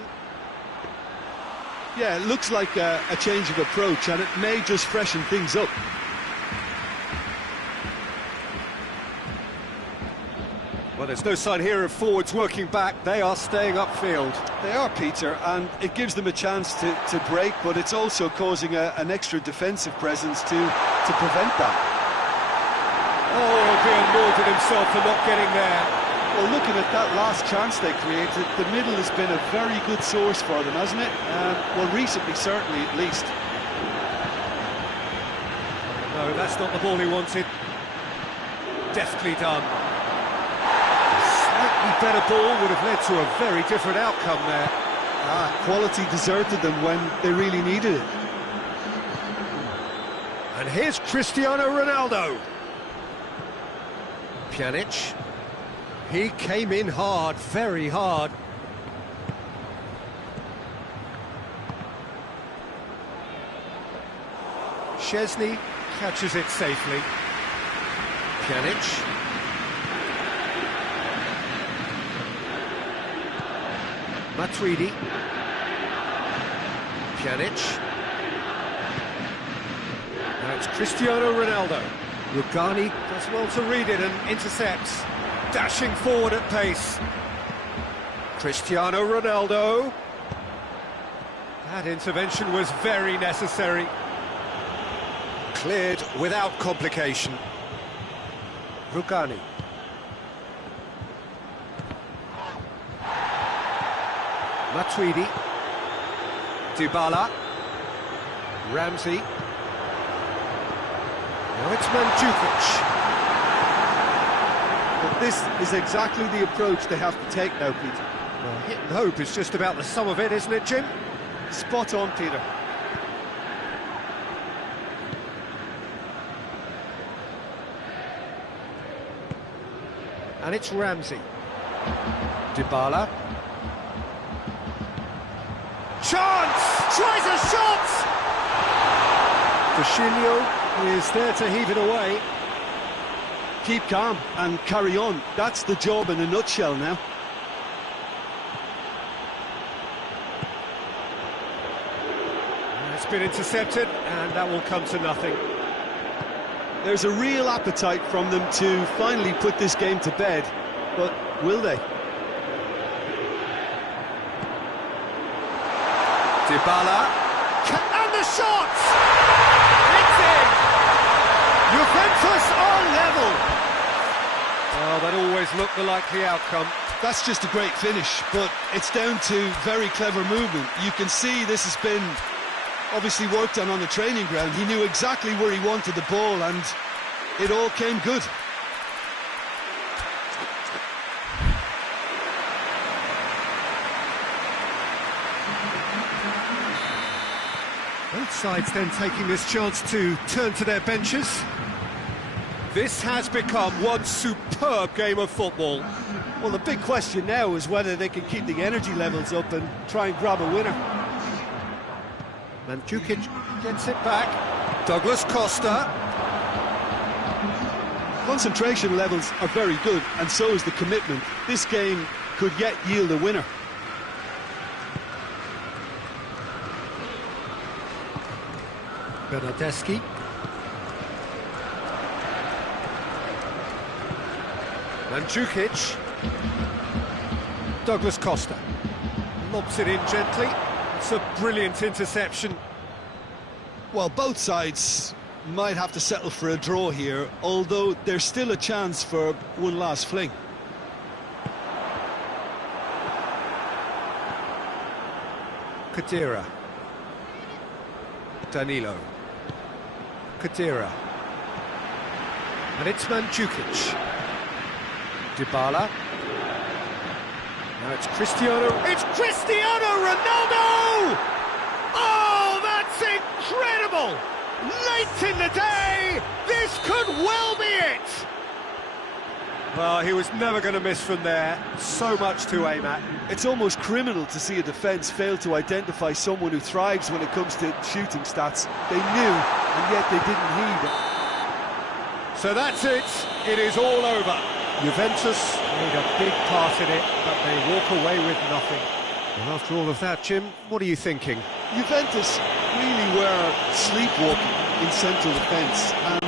Yeah, it looks like a change of approach, and it may just freshen things up. Well, there's no sign here of forwards working back. They are staying upfield. They are, Peter, and it gives them a chance to break, but it's also causing an extra defensive presence to prevent that. Oh, he'll be annoyed at himself for not getting there. Well, looking at that last chance they created, the middle has been a very good source for them, hasn't it? Well, recently, certainly, at least. No, that's not the ball he wanted. Deftly done. Slightly better ball would have led to a very different outcome there. Quality deserted them when they really needed it. And here's Cristiano Ronaldo. Pjanic. He came in hard, very hard. Szczesny catches it safely. Pjanic. Matuidi. Pjanic. Now it's Cristiano Ronaldo. Rugani does well to read it and intercepts. Dashing forward at pace. Cristiano Ronaldo. That intervention was very necessary. Cleared without complication. Rugani. Matuidi. Dybala. Ramsey. Now it's Mandzukic. But this is exactly the approach they have to take now, Peter. Well, hit and hope is just about the sum of it, isn't it, Jim? Spot on, Peter. And it's Ramsey. Dybala. Chance! Tries a shot! Coutinho is there to heave it away. Keep calm and carry on. That's the job in a nutshell now. It's been intercepted, and that will come to nothing. There's a real appetite from them to finally put this game to bed, but will they? Dybala, and the shot! It's in! Juventus are level! Oh, that always looked the likely outcome. That's just a great finish, but it's down to very clever movement. You can see this has been obviously worked on the training ground. He knew exactly where he wanted the ball, and it all came good. Both sides then taking this chance to turn to their benches. This has become one superb game of football. Well, the big question now is whether they can keep the energy levels up and try and grab a winner. Mandzukic gets it back. Douglas Costa. Concentration levels are very good, and so is the commitment. This game could yet yield a winner. Bernardeschi. Mandzukic. Douglas Costa. Lobs it in gently. It's a brilliant interception. Well, both sides might have to settle for a draw here, although there's still a chance for one last fling. Khedira. Danilo. Khedira. And it's Mandzukic. Dybala. Now it's Cristiano. It's Cristiano Ronaldo! Oh, that's incredible! Late in the day, this could well be it! Well, he was never going to miss from there. So much to aim at. It's almost criminal to see a defence fail to identify someone who thrives when it comes to shooting stats. They knew, and yet they didn't heed it. So that's it. It is all over. Juventus made a big part in it, but they walk away with nothing. And after all of that, Jim, what are you thinking? Juventus really were sleepwalking in central defence, and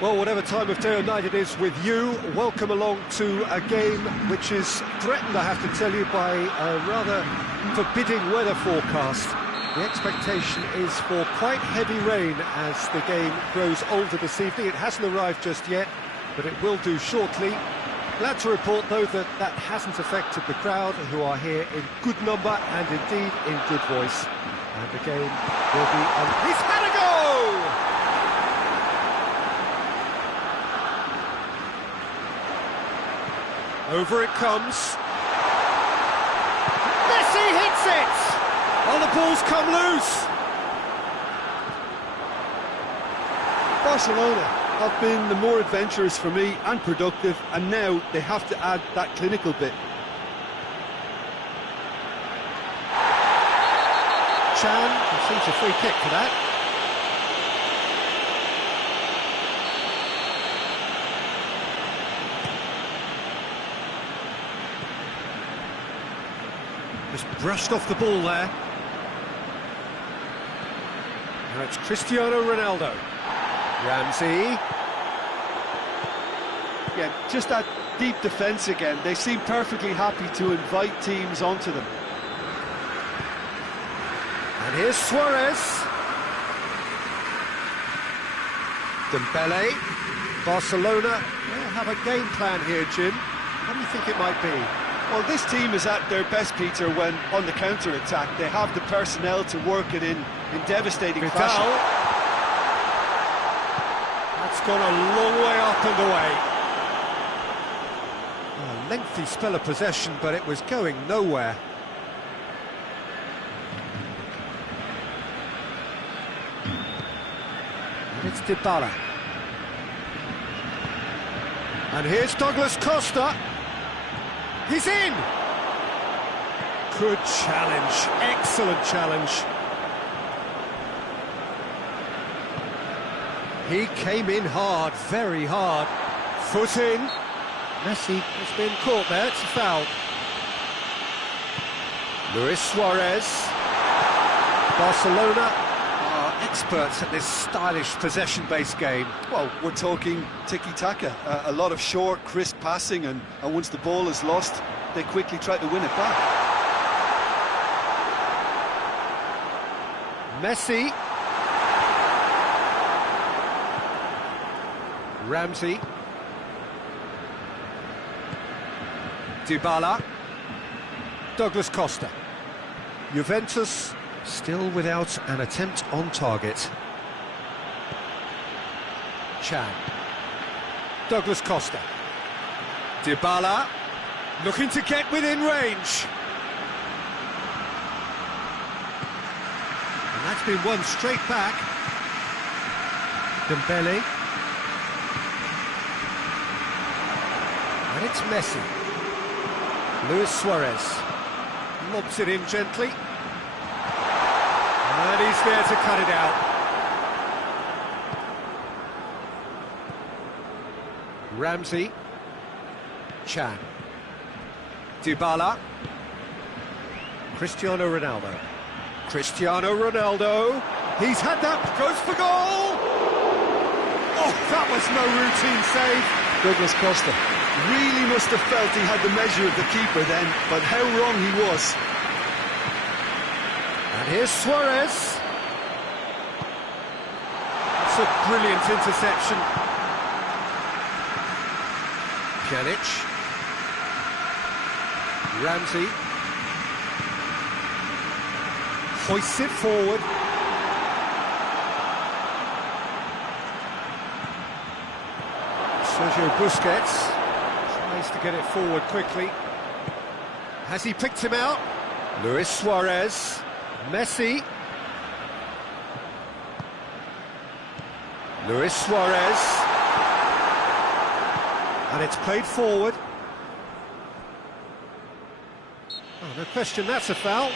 Well, whatever time of day or night it is with you, welcome along to a game which is threatened, I have to tell you, by a rather forbidding weather forecast. The expectation is for quite heavy rain as the game grows older this evening. It hasn't arrived just yet, but it will do shortly. Glad to report, though, that that hasn't affected the crowd, who are here in good number and indeed in good voice. And the game will be on. He's had a go! Over it comes. Messi hits it! Oh, the ball's come loose! Barcelona have been the more adventurous for me and productive, and now they have to add that clinical bit. Chan receives a free kick for that. Just brushed off the ball there. Now it's Cristiano Ronaldo. Ramsey. Yeah, just that deep defence again. They seem perfectly happy to invite teams onto them. And here's Suarez. Dembele. Barcelona have a game plan here, Jim. What do you think it might be? Well, this team is at their best, Peter, when on the counter-attack. They have the personnel to work it in devastating fashion. That's gone a long way up and away. A lengthy spell of possession, but it was going nowhere. It's Dybala. And here's Douglas Costa. He's in! Good challenge, excellent challenge. He came in hard, very hard. Foot in. Messi has been caught there, it's a foul. Luis Suarez. Barcelona are experts at this stylish possession-based game. Well, we're talking tiki-taka, a lot of short, crisp passing, and once the ball is lost, they quickly try to win it back. Messi. Ramsey. Dybala. Douglas Costa. Juventus still without an attempt on target. Chan. Douglas Costa. Dybala. Looking to get within range. And that's been won straight back. Dembele. And it's Messi. Luis Suarez. Lobs it in gently. And he's there to cut it out. Ramsey. Chan. Dybala. Cristiano Ronaldo. Cristiano Ronaldo. He's had that. Goes for goal. Oh, that was no routine save. Douglas Costa really must have felt he had the measure of the keeper then, but how wrong he was. And here's Suarez. It's a brilliant interception. Pjanic. Ramsey. Hoists it forward. Sergio Busquets tries to get it forward quickly. Has he picked him out? Luis Suarez. Messi. Luis Suarez. And it's played forward. Oh, no question, that's a foul.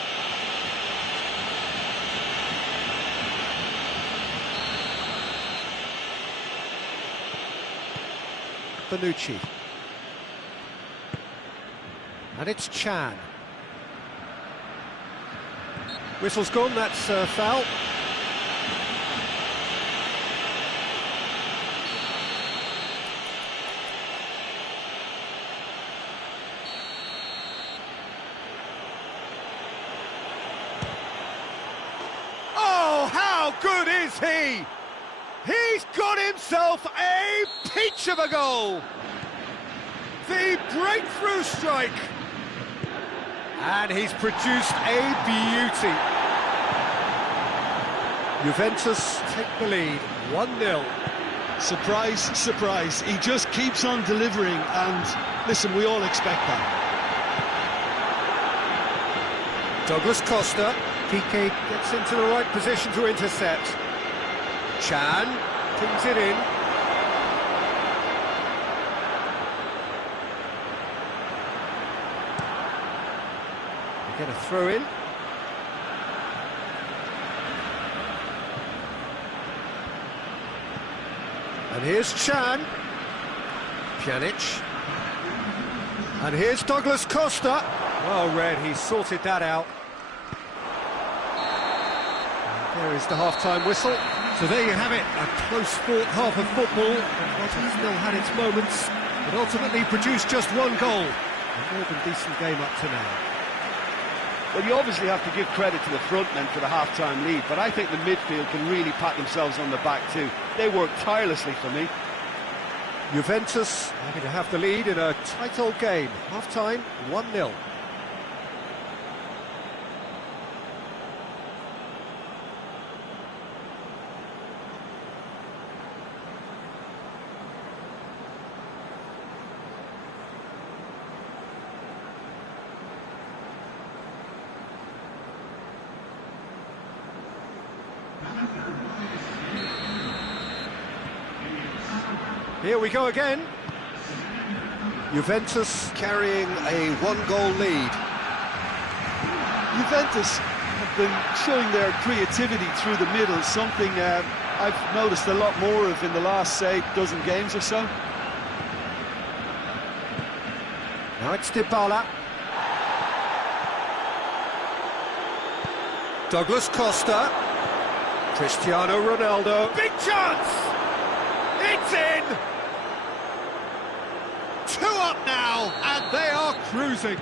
Bonucci. And it's Chan. Whistle's gone, that's a foul. Oh, how good is he? He's got himself a peach of a goal. The breakthrough strike. And he's produced a beauty. Juventus take the lead, 1-0. Surprise, surprise. He just keeps on delivering, and listen, we all expect that. Douglas Costa. Piqué gets into the right position to intercept. Chan pings it in. They get a throw in. And here's Chan. Pjanic. And here's Douglas Costa. Well read, he sorted that out. And there is the half-time whistle. So there you have it, a close-fought half of football. What has still had its moments, but ultimately produced just one goal. A more than decent game up to now. Well, you obviously have to give credit to the front men for the half-time lead, but I think the midfield can really pat themselves on the back too. They worked tirelessly for me. Juventus happy to have the lead in a tight old game. Half-time, 1-0. Here we go again. Juventus carrying a one-goal lead. Juventus have been showing their creativity through the middle, something I've noticed a lot more of in the last, say, dozen games or so. Now it's Dybala. Douglas Costa. Cristiano Ronaldo. Big chance! It's in! 2 up now, and they are cruising.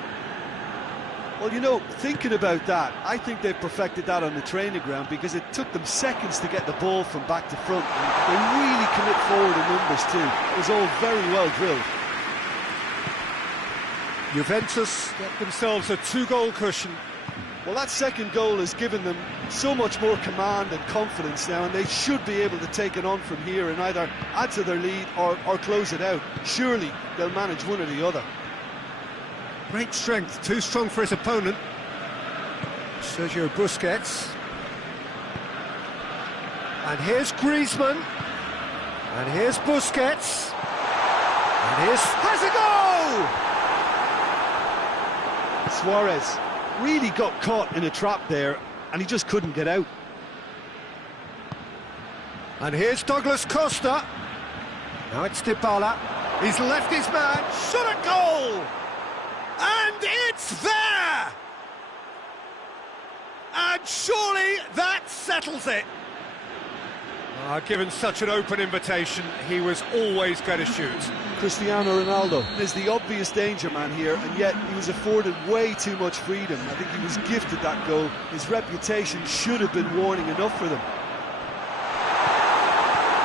Well, you know, thinking about that, I think they've perfected that on the training ground, because it took them seconds to get the ball from back to front. They really commit forward in numbers too. It was all very well drilled. Juventus get themselves a 2-goal cushion. Well, that second goal has given them so much more command and confidence now, and they should be able to take it on from here and either add to their lead or close it out. Surely they'll manage one or the other. Great strength, too strong for his opponent. Sergio Busquets. And here's Griezmann. And here's Busquets. And here's... has a goal! Suarez really got caught in a trap there, and he just couldn't get out. And here's Douglas Costa. Now it's Dybala. He's left his man. Shot a goal! And it's there! And surely that settles it. Given such an open invitation, he was always going to shoot. Cristiano Ronaldo is the obvious danger man here, and yet he was afforded way too much freedom. I think he was gifted that goal. His reputation should have been warning enough for them.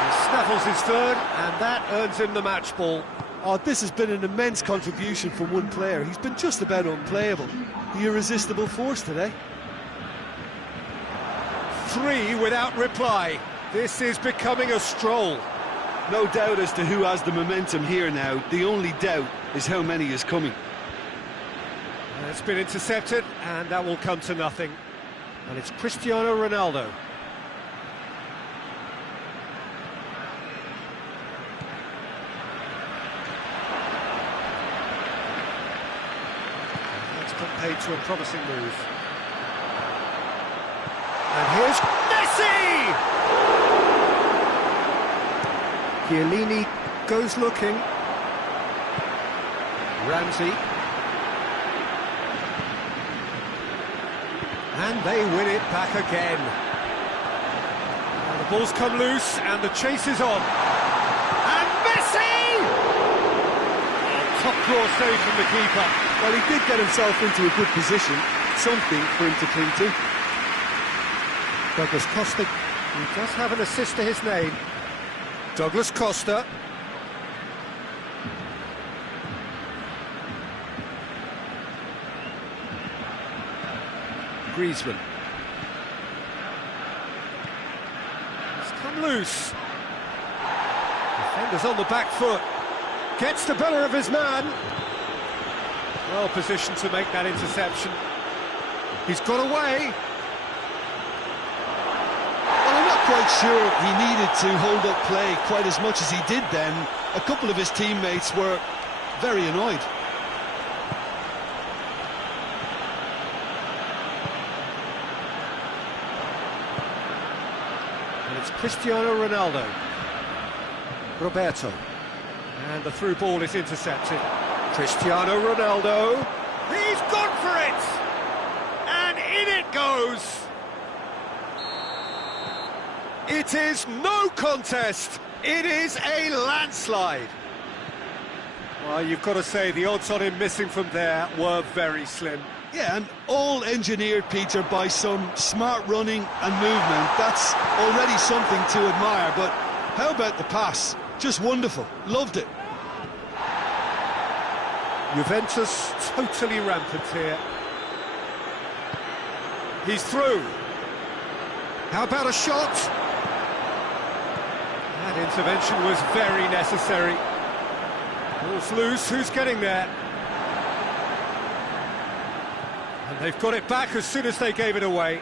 He snaffles his third, and that earns him the match ball. Oh, this has been an immense contribution from one player. He's been just about unplayable. The irresistible force today. 3 without reply. This is becoming a stroll. No doubt as to who has the momentum here now. The only doubt is how many is coming. It's been intercepted, and that will come to nothing. And it's Cristiano Ronaldo. That's put paid to a promising move. And here's Messi! Chiellini goes looking. Ramsey. And they win it back again. And the ball's come loose and the chase is on. And Messi! Oh, top draw save from the keeper. Well, he did get himself into a good position. Something for him to cling to. Douglas Costa, he does have an assist to his name. Douglas Costa. Griezmann. It's come loose. Defender's on the back foot. Gets the better of his man. Well positioned to make that interception. He's got away. Quite sure he needed to hold up play quite as much as he did then. A couple of his teammates were very annoyed. And it's Cristiano Ronaldo. Roberto. And the through ball is intercepted. Cristiano Ronaldo. He's gone for it! And in it goes! It is no contest. It is a landslide. Well, you've got to say the odds on him missing from there were very slim. Yeah, and all engineered, Peter, by some smart running and movement. That's already something to admire, but how about the pass? Just wonderful. Loved it. Juventus totally rampant here. He's through. How about a shot? That intervention was very necessary. Ball's loose, who's getting there? And they've got it back as soon as they gave it away.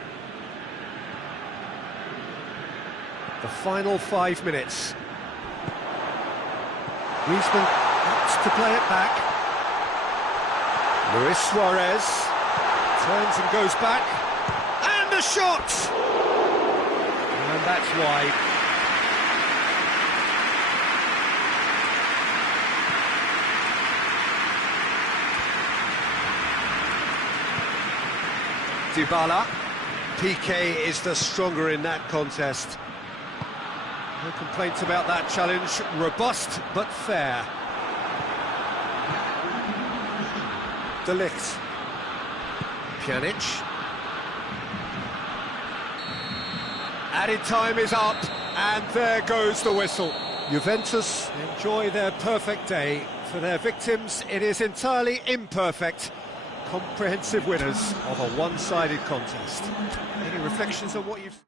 The final 5 minutes. Griezmann opts to play it back. Luis Suarez turns and goes back. And a shot! And that's wide. Dybala. PK is the stronger in that contest. No complaints about that challenge. Robust but fair. De Ligt. Pjanic. Added time is up, and there goes the whistle. Juventus enjoy their perfect day. For their victims, it is entirely imperfect. Comprehensive winners of a one-sided contest. Any reflections on what you've...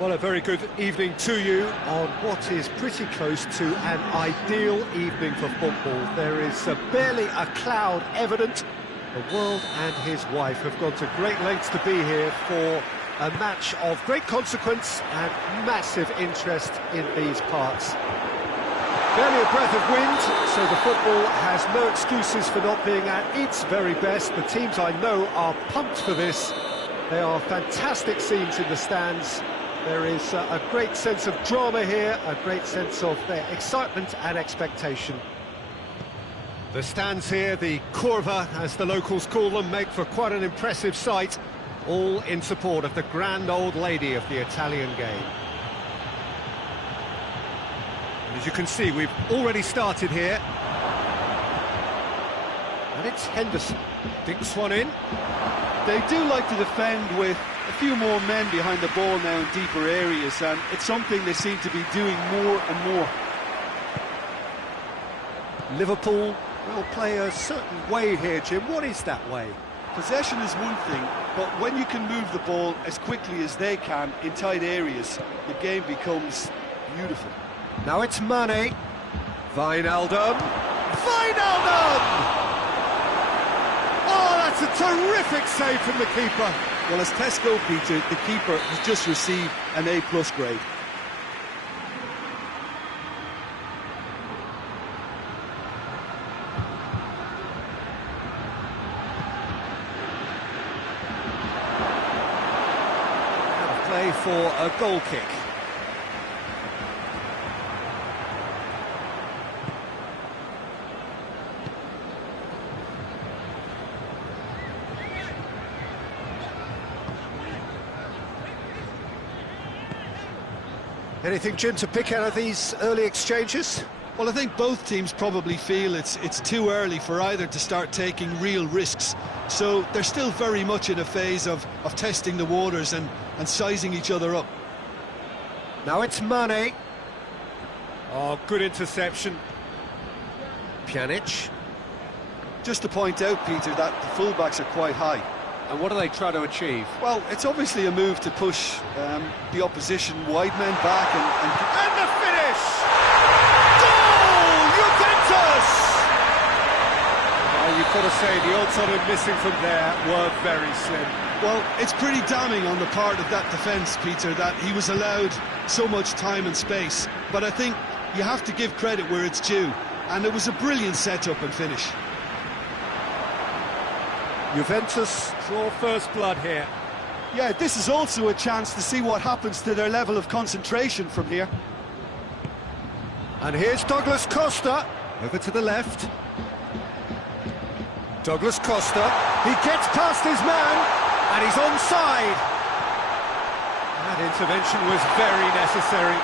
Well, a very good evening to you on what is pretty close to an ideal evening for football. There is barely a cloud evident. The world and his wife have gone to great lengths to be here for a match of great consequence and massive interest in these parts. Barely a breath of wind, so the football has no excuses for not being at its very best. The teams I know are pumped for this. They are fantastic scenes in the stands. There is a great sense of drama here, a great sense of excitement and expectation. The stands here, the curva, as the locals call them, make for quite an impressive sight, all in support of the grand old lady of the Italian game. And as you can see, we've already started here. And it's Henderson. Dinks one in. They do like to defend with a few more men behind the ball now in deeper areas, and it's something they seem to be doing more and more. Liverpool will play a certain way here, Jim. What is that way? Possession is one thing, but when you can move the ball as quickly as they can in tight areas, the game becomes beautiful. Now it's Mane. Wijnaldum. Wijnaldum! Oh, that's a terrific save from the keeper. Well, as Tesco, Peter, the keeper has just received an A+ grade. Out of play for a goal kick. Anything, Jim, to pick out of these early exchanges? Well, I think both teams probably feel it's too early for either to start taking real risks. So they're still very much in a phase of testing the waters and sizing each other up. Now it's Mane. Oh, good interception. Pjanic. Just to point out, Peter, that the fullbacks are quite high. And what do they try to achieve? Well, it's obviously a move to push the opposition wide men back And the finish! Goal! Juventus! You've got to say, the odds on him missing from there were very slim. Well, it's pretty damning on the part of that defence, Peter, that he was allowed so much time and space. But I think you have to give credit where it's due. And it was a brilliant setup and finish. Juventus draw first blood here. Yeah, this is also a chance to see what happens to their level of concentration from here. And here's Douglas Costa, over to the left. Douglas Costa, he gets past his man, and he's onside. That intervention was very necessary.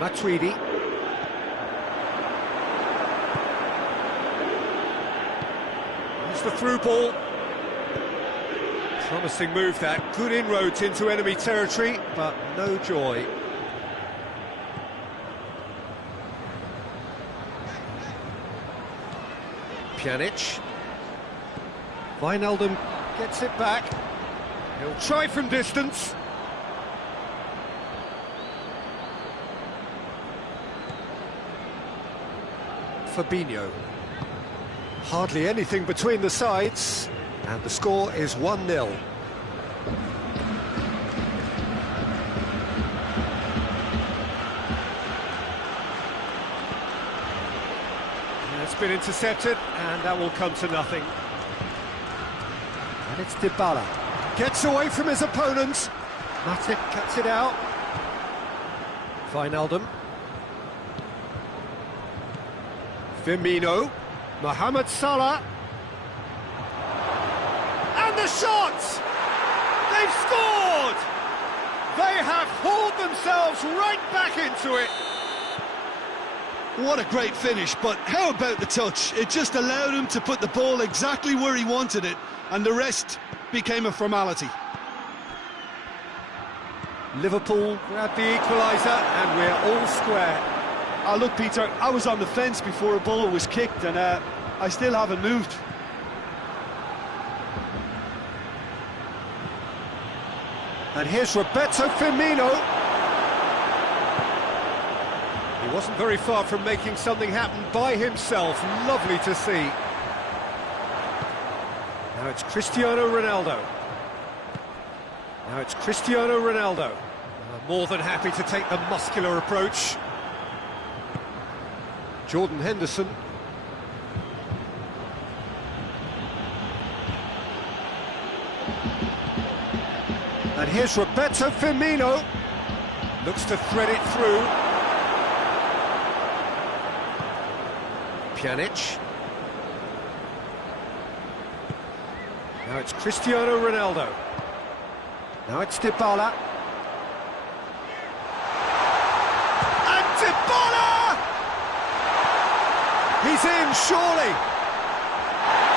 Matuidi. The through ball. Promising move that. Good inroads into enemy territory, but no joy. Pjanic. Wijnaldum gets it back. He'll try from distance. Fabinho. Hardly anything between the sides, and the score is 1-0. It's been intercepted, and that will come to nothing. And it's Dybala. Gets away from his opponent. Matic cuts it out. Wijnaldum. Firmino. Mohamed Salah. And the shot! They've scored! They have hauled themselves right back into it. What a great finish, but how about the touch? It just allowed him to put the ball exactly where he wanted it, and the rest became a formality. Liverpool grab the equaliser, and we're all square. Look, Peter, I was on the fence before a ball was kicked, and I still haven't moved. And here's Roberto Firmino. He wasn't very far from making something happen by himself. Lovely to see. Now it's Cristiano Ronaldo. Now it's Cristiano Ronaldo. More than happy to take the muscular approach. Jordan Henderson. And here's Roberto Firmino. Looks to thread it through. Pjanic. Now it's Cristiano Ronaldo. Now it's Dybala. And Dybala! He's in, surely.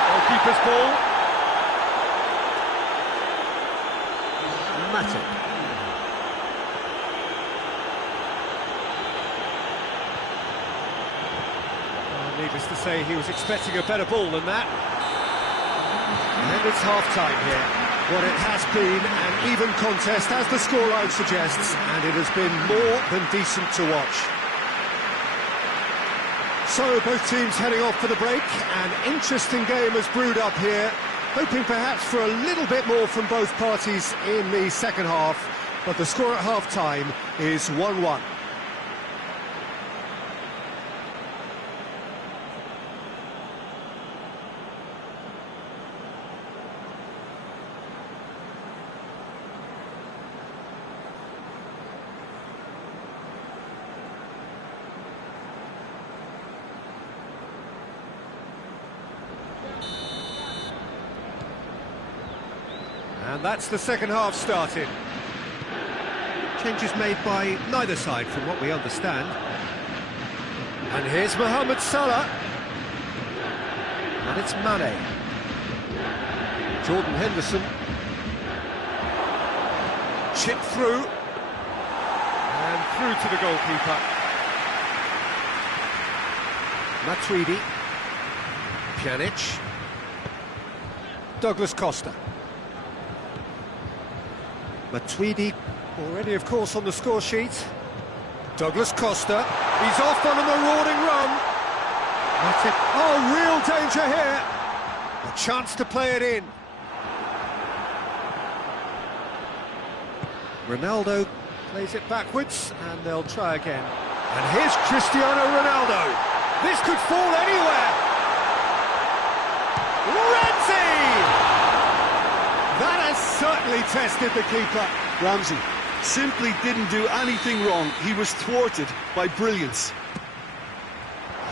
Goalkeeper's ball. Matic. Well, needless to say, he was expecting a better ball than that. And it's half-time here. What it has been an even contest, as the scoreline suggests, and it has been more than decent to watch. So, both teams heading off for the break. An interesting game has brewed up here, hoping perhaps for a little bit more from both parties in the second half, but the score at half-time is 1-1. And that's the second half started. Changes made by neither side from what we understand. And here's Mohamed Salah. And it's Mane. Jordan Henderson. Chip through. And through to the goalkeeper. Matuidi. Pjanic. Douglas Costa. Matuidi, already of course on the score sheet. Douglas Costa, he's off on a marauding run. Oh, real danger here. A chance to play it in. Ronaldo plays it backwards, and they'll try again. And here's Cristiano Ronaldo. This could fall anywhere. Renzi! That has certainly tested the keeper. Ramsey simply didn't do anything wrong. He was thwarted by brilliance.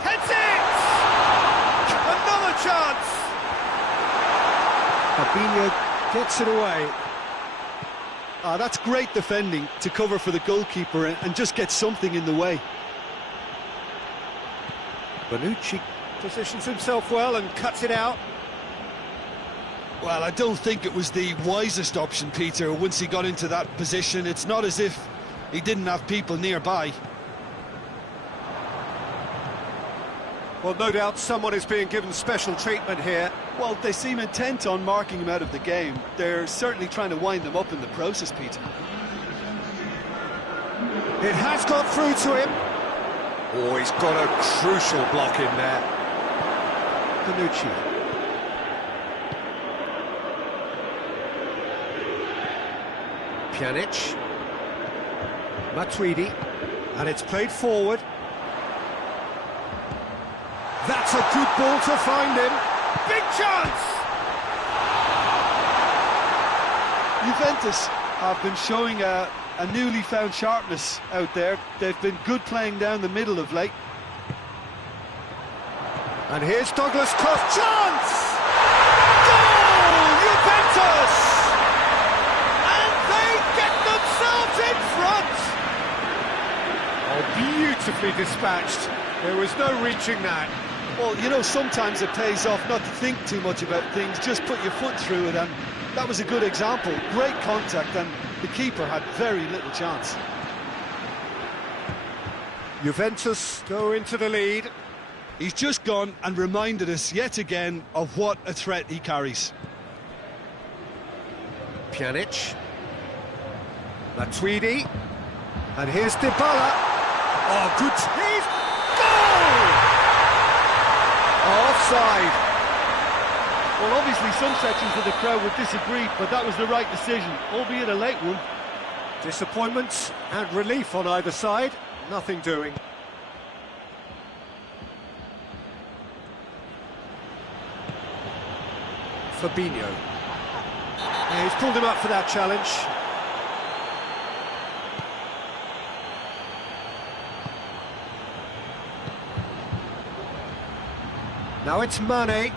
Heads it! Another chance! Fabinho gets it away. That's great defending to cover for the goalkeeper and just get something in the way. Bonucci positions himself well and cuts it out. Well, I don't think it was the wisest option, Peter, once he got into that position. It's not as if he didn't have people nearby. Well, no doubt someone is being given special treatment here. Well, they seem intent on marking him out of the game. They're certainly trying to wind them up in the process, Peter. It has got through to him. Oh, he's got a crucial block in there. Bonucci. Pjanic. Matuidi. And it's played forward. That's a good ball to find him. Big chance! Juventus have been showing a newly found sharpness out there. They've been good playing down the middle of late. And here's Douglas Costa. Chance! Goal! Juventus! And they get themselves in front! Oh, beautifully dispatched. There was no reaching that. Well, you know, sometimes it pays off not to think too much about things, just put your foot through it, and that was a good example. Great contact, and the keeper had very little chance. Juventus go into the lead. He's just gone and reminded us yet again of what a threat he carries. Pjanic. Matuidi. And here's Dybala. Oh, good. He's goal! Offside. Well, obviously some sections of the crowd would disagree, but that was the right decision, albeit a late one. Disappointment and relief on either side. Nothing doing. Fabinho. Yeah, he's pulled him up for that challenge. Now it's Mane.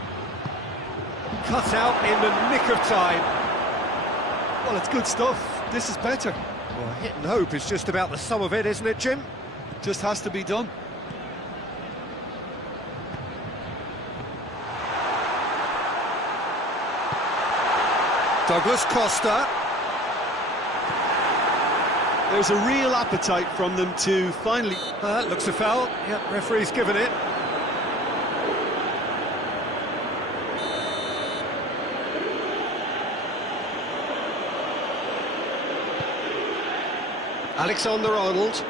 Cut out in the nick of time. Well, it's good stuff. This is better. Well, hit and hope is just about the sum of it, isn't it, Jim? Just has to be done. Douglas Costa. There's a real appetite from them to finally... That looks a foul. Yep, referee's given it. Alexander-Arnold.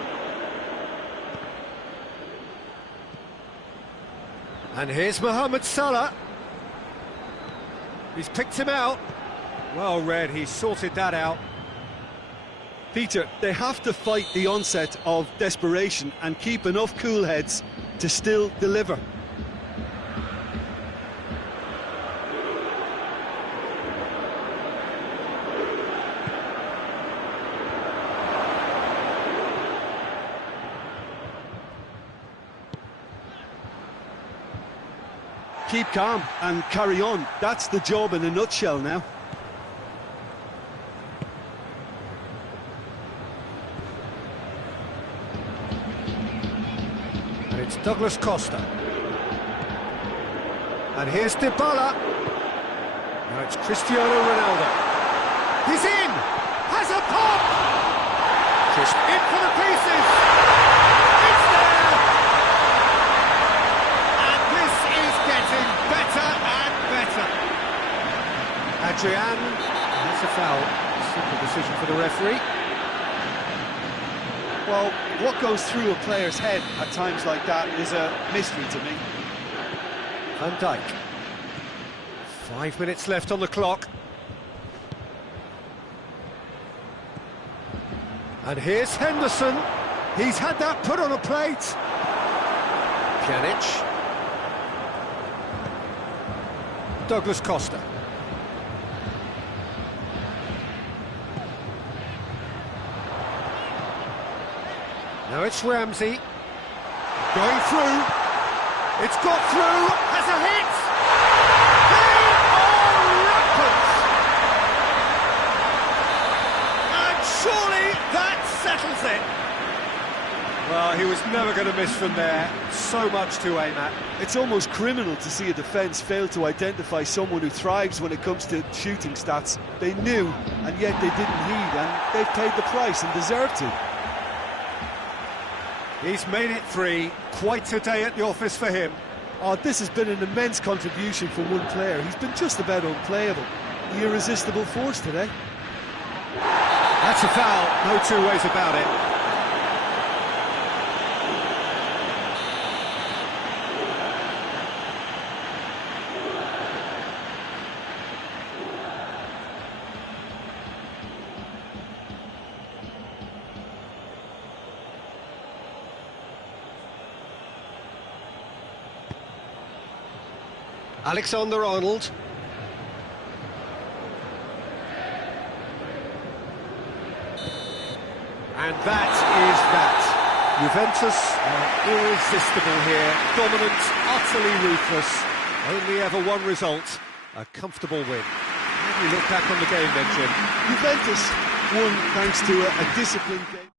And here's Mohamed Salah. He's picked him out. Well read, he sorted that out. Peter, they have to fight the onset of desperation and keep enough cool heads to still deliver. Keep calm and carry on. That's the job in a nutshell now. And it's Douglas Costa. And here's Dybala. Now it's Cristiano Ronaldo. He's in! Has a pop! Just in for the pieces! It's there! And this is getting better and better. Adrian, that's a foul. Simple decision for the referee. Well, what goes through a player's head at times like that is a mystery to me. Van Dijk. 5 minutes left on the clock. And here's Henderson. He's had that put on a plate. Pjanic. Douglas Costa. Now it's Ramsey. Going through. It's got through. Has a hit. They are rampant. And surely that settles it. Well, he was never going to miss from there. So much to aim at. It's almost criminal to see a defence fail to identify someone who thrives when it comes to shooting stats. They knew, and yet they didn't heed, and they've paid the price and deserve to. He's made it 3. Quite a day at the office for him. Oh, this has been an immense contribution from one player. He's been just about unplayable. The irresistible force today. That's a foul, no two ways about it. Alexander-Arnold. And that is that. Juventus are irresistible here, dominant, utterly ruthless. Only ever one result, a comfortable win. How do you look back on the game then, Jim? Juventus won thanks to a disciplined game.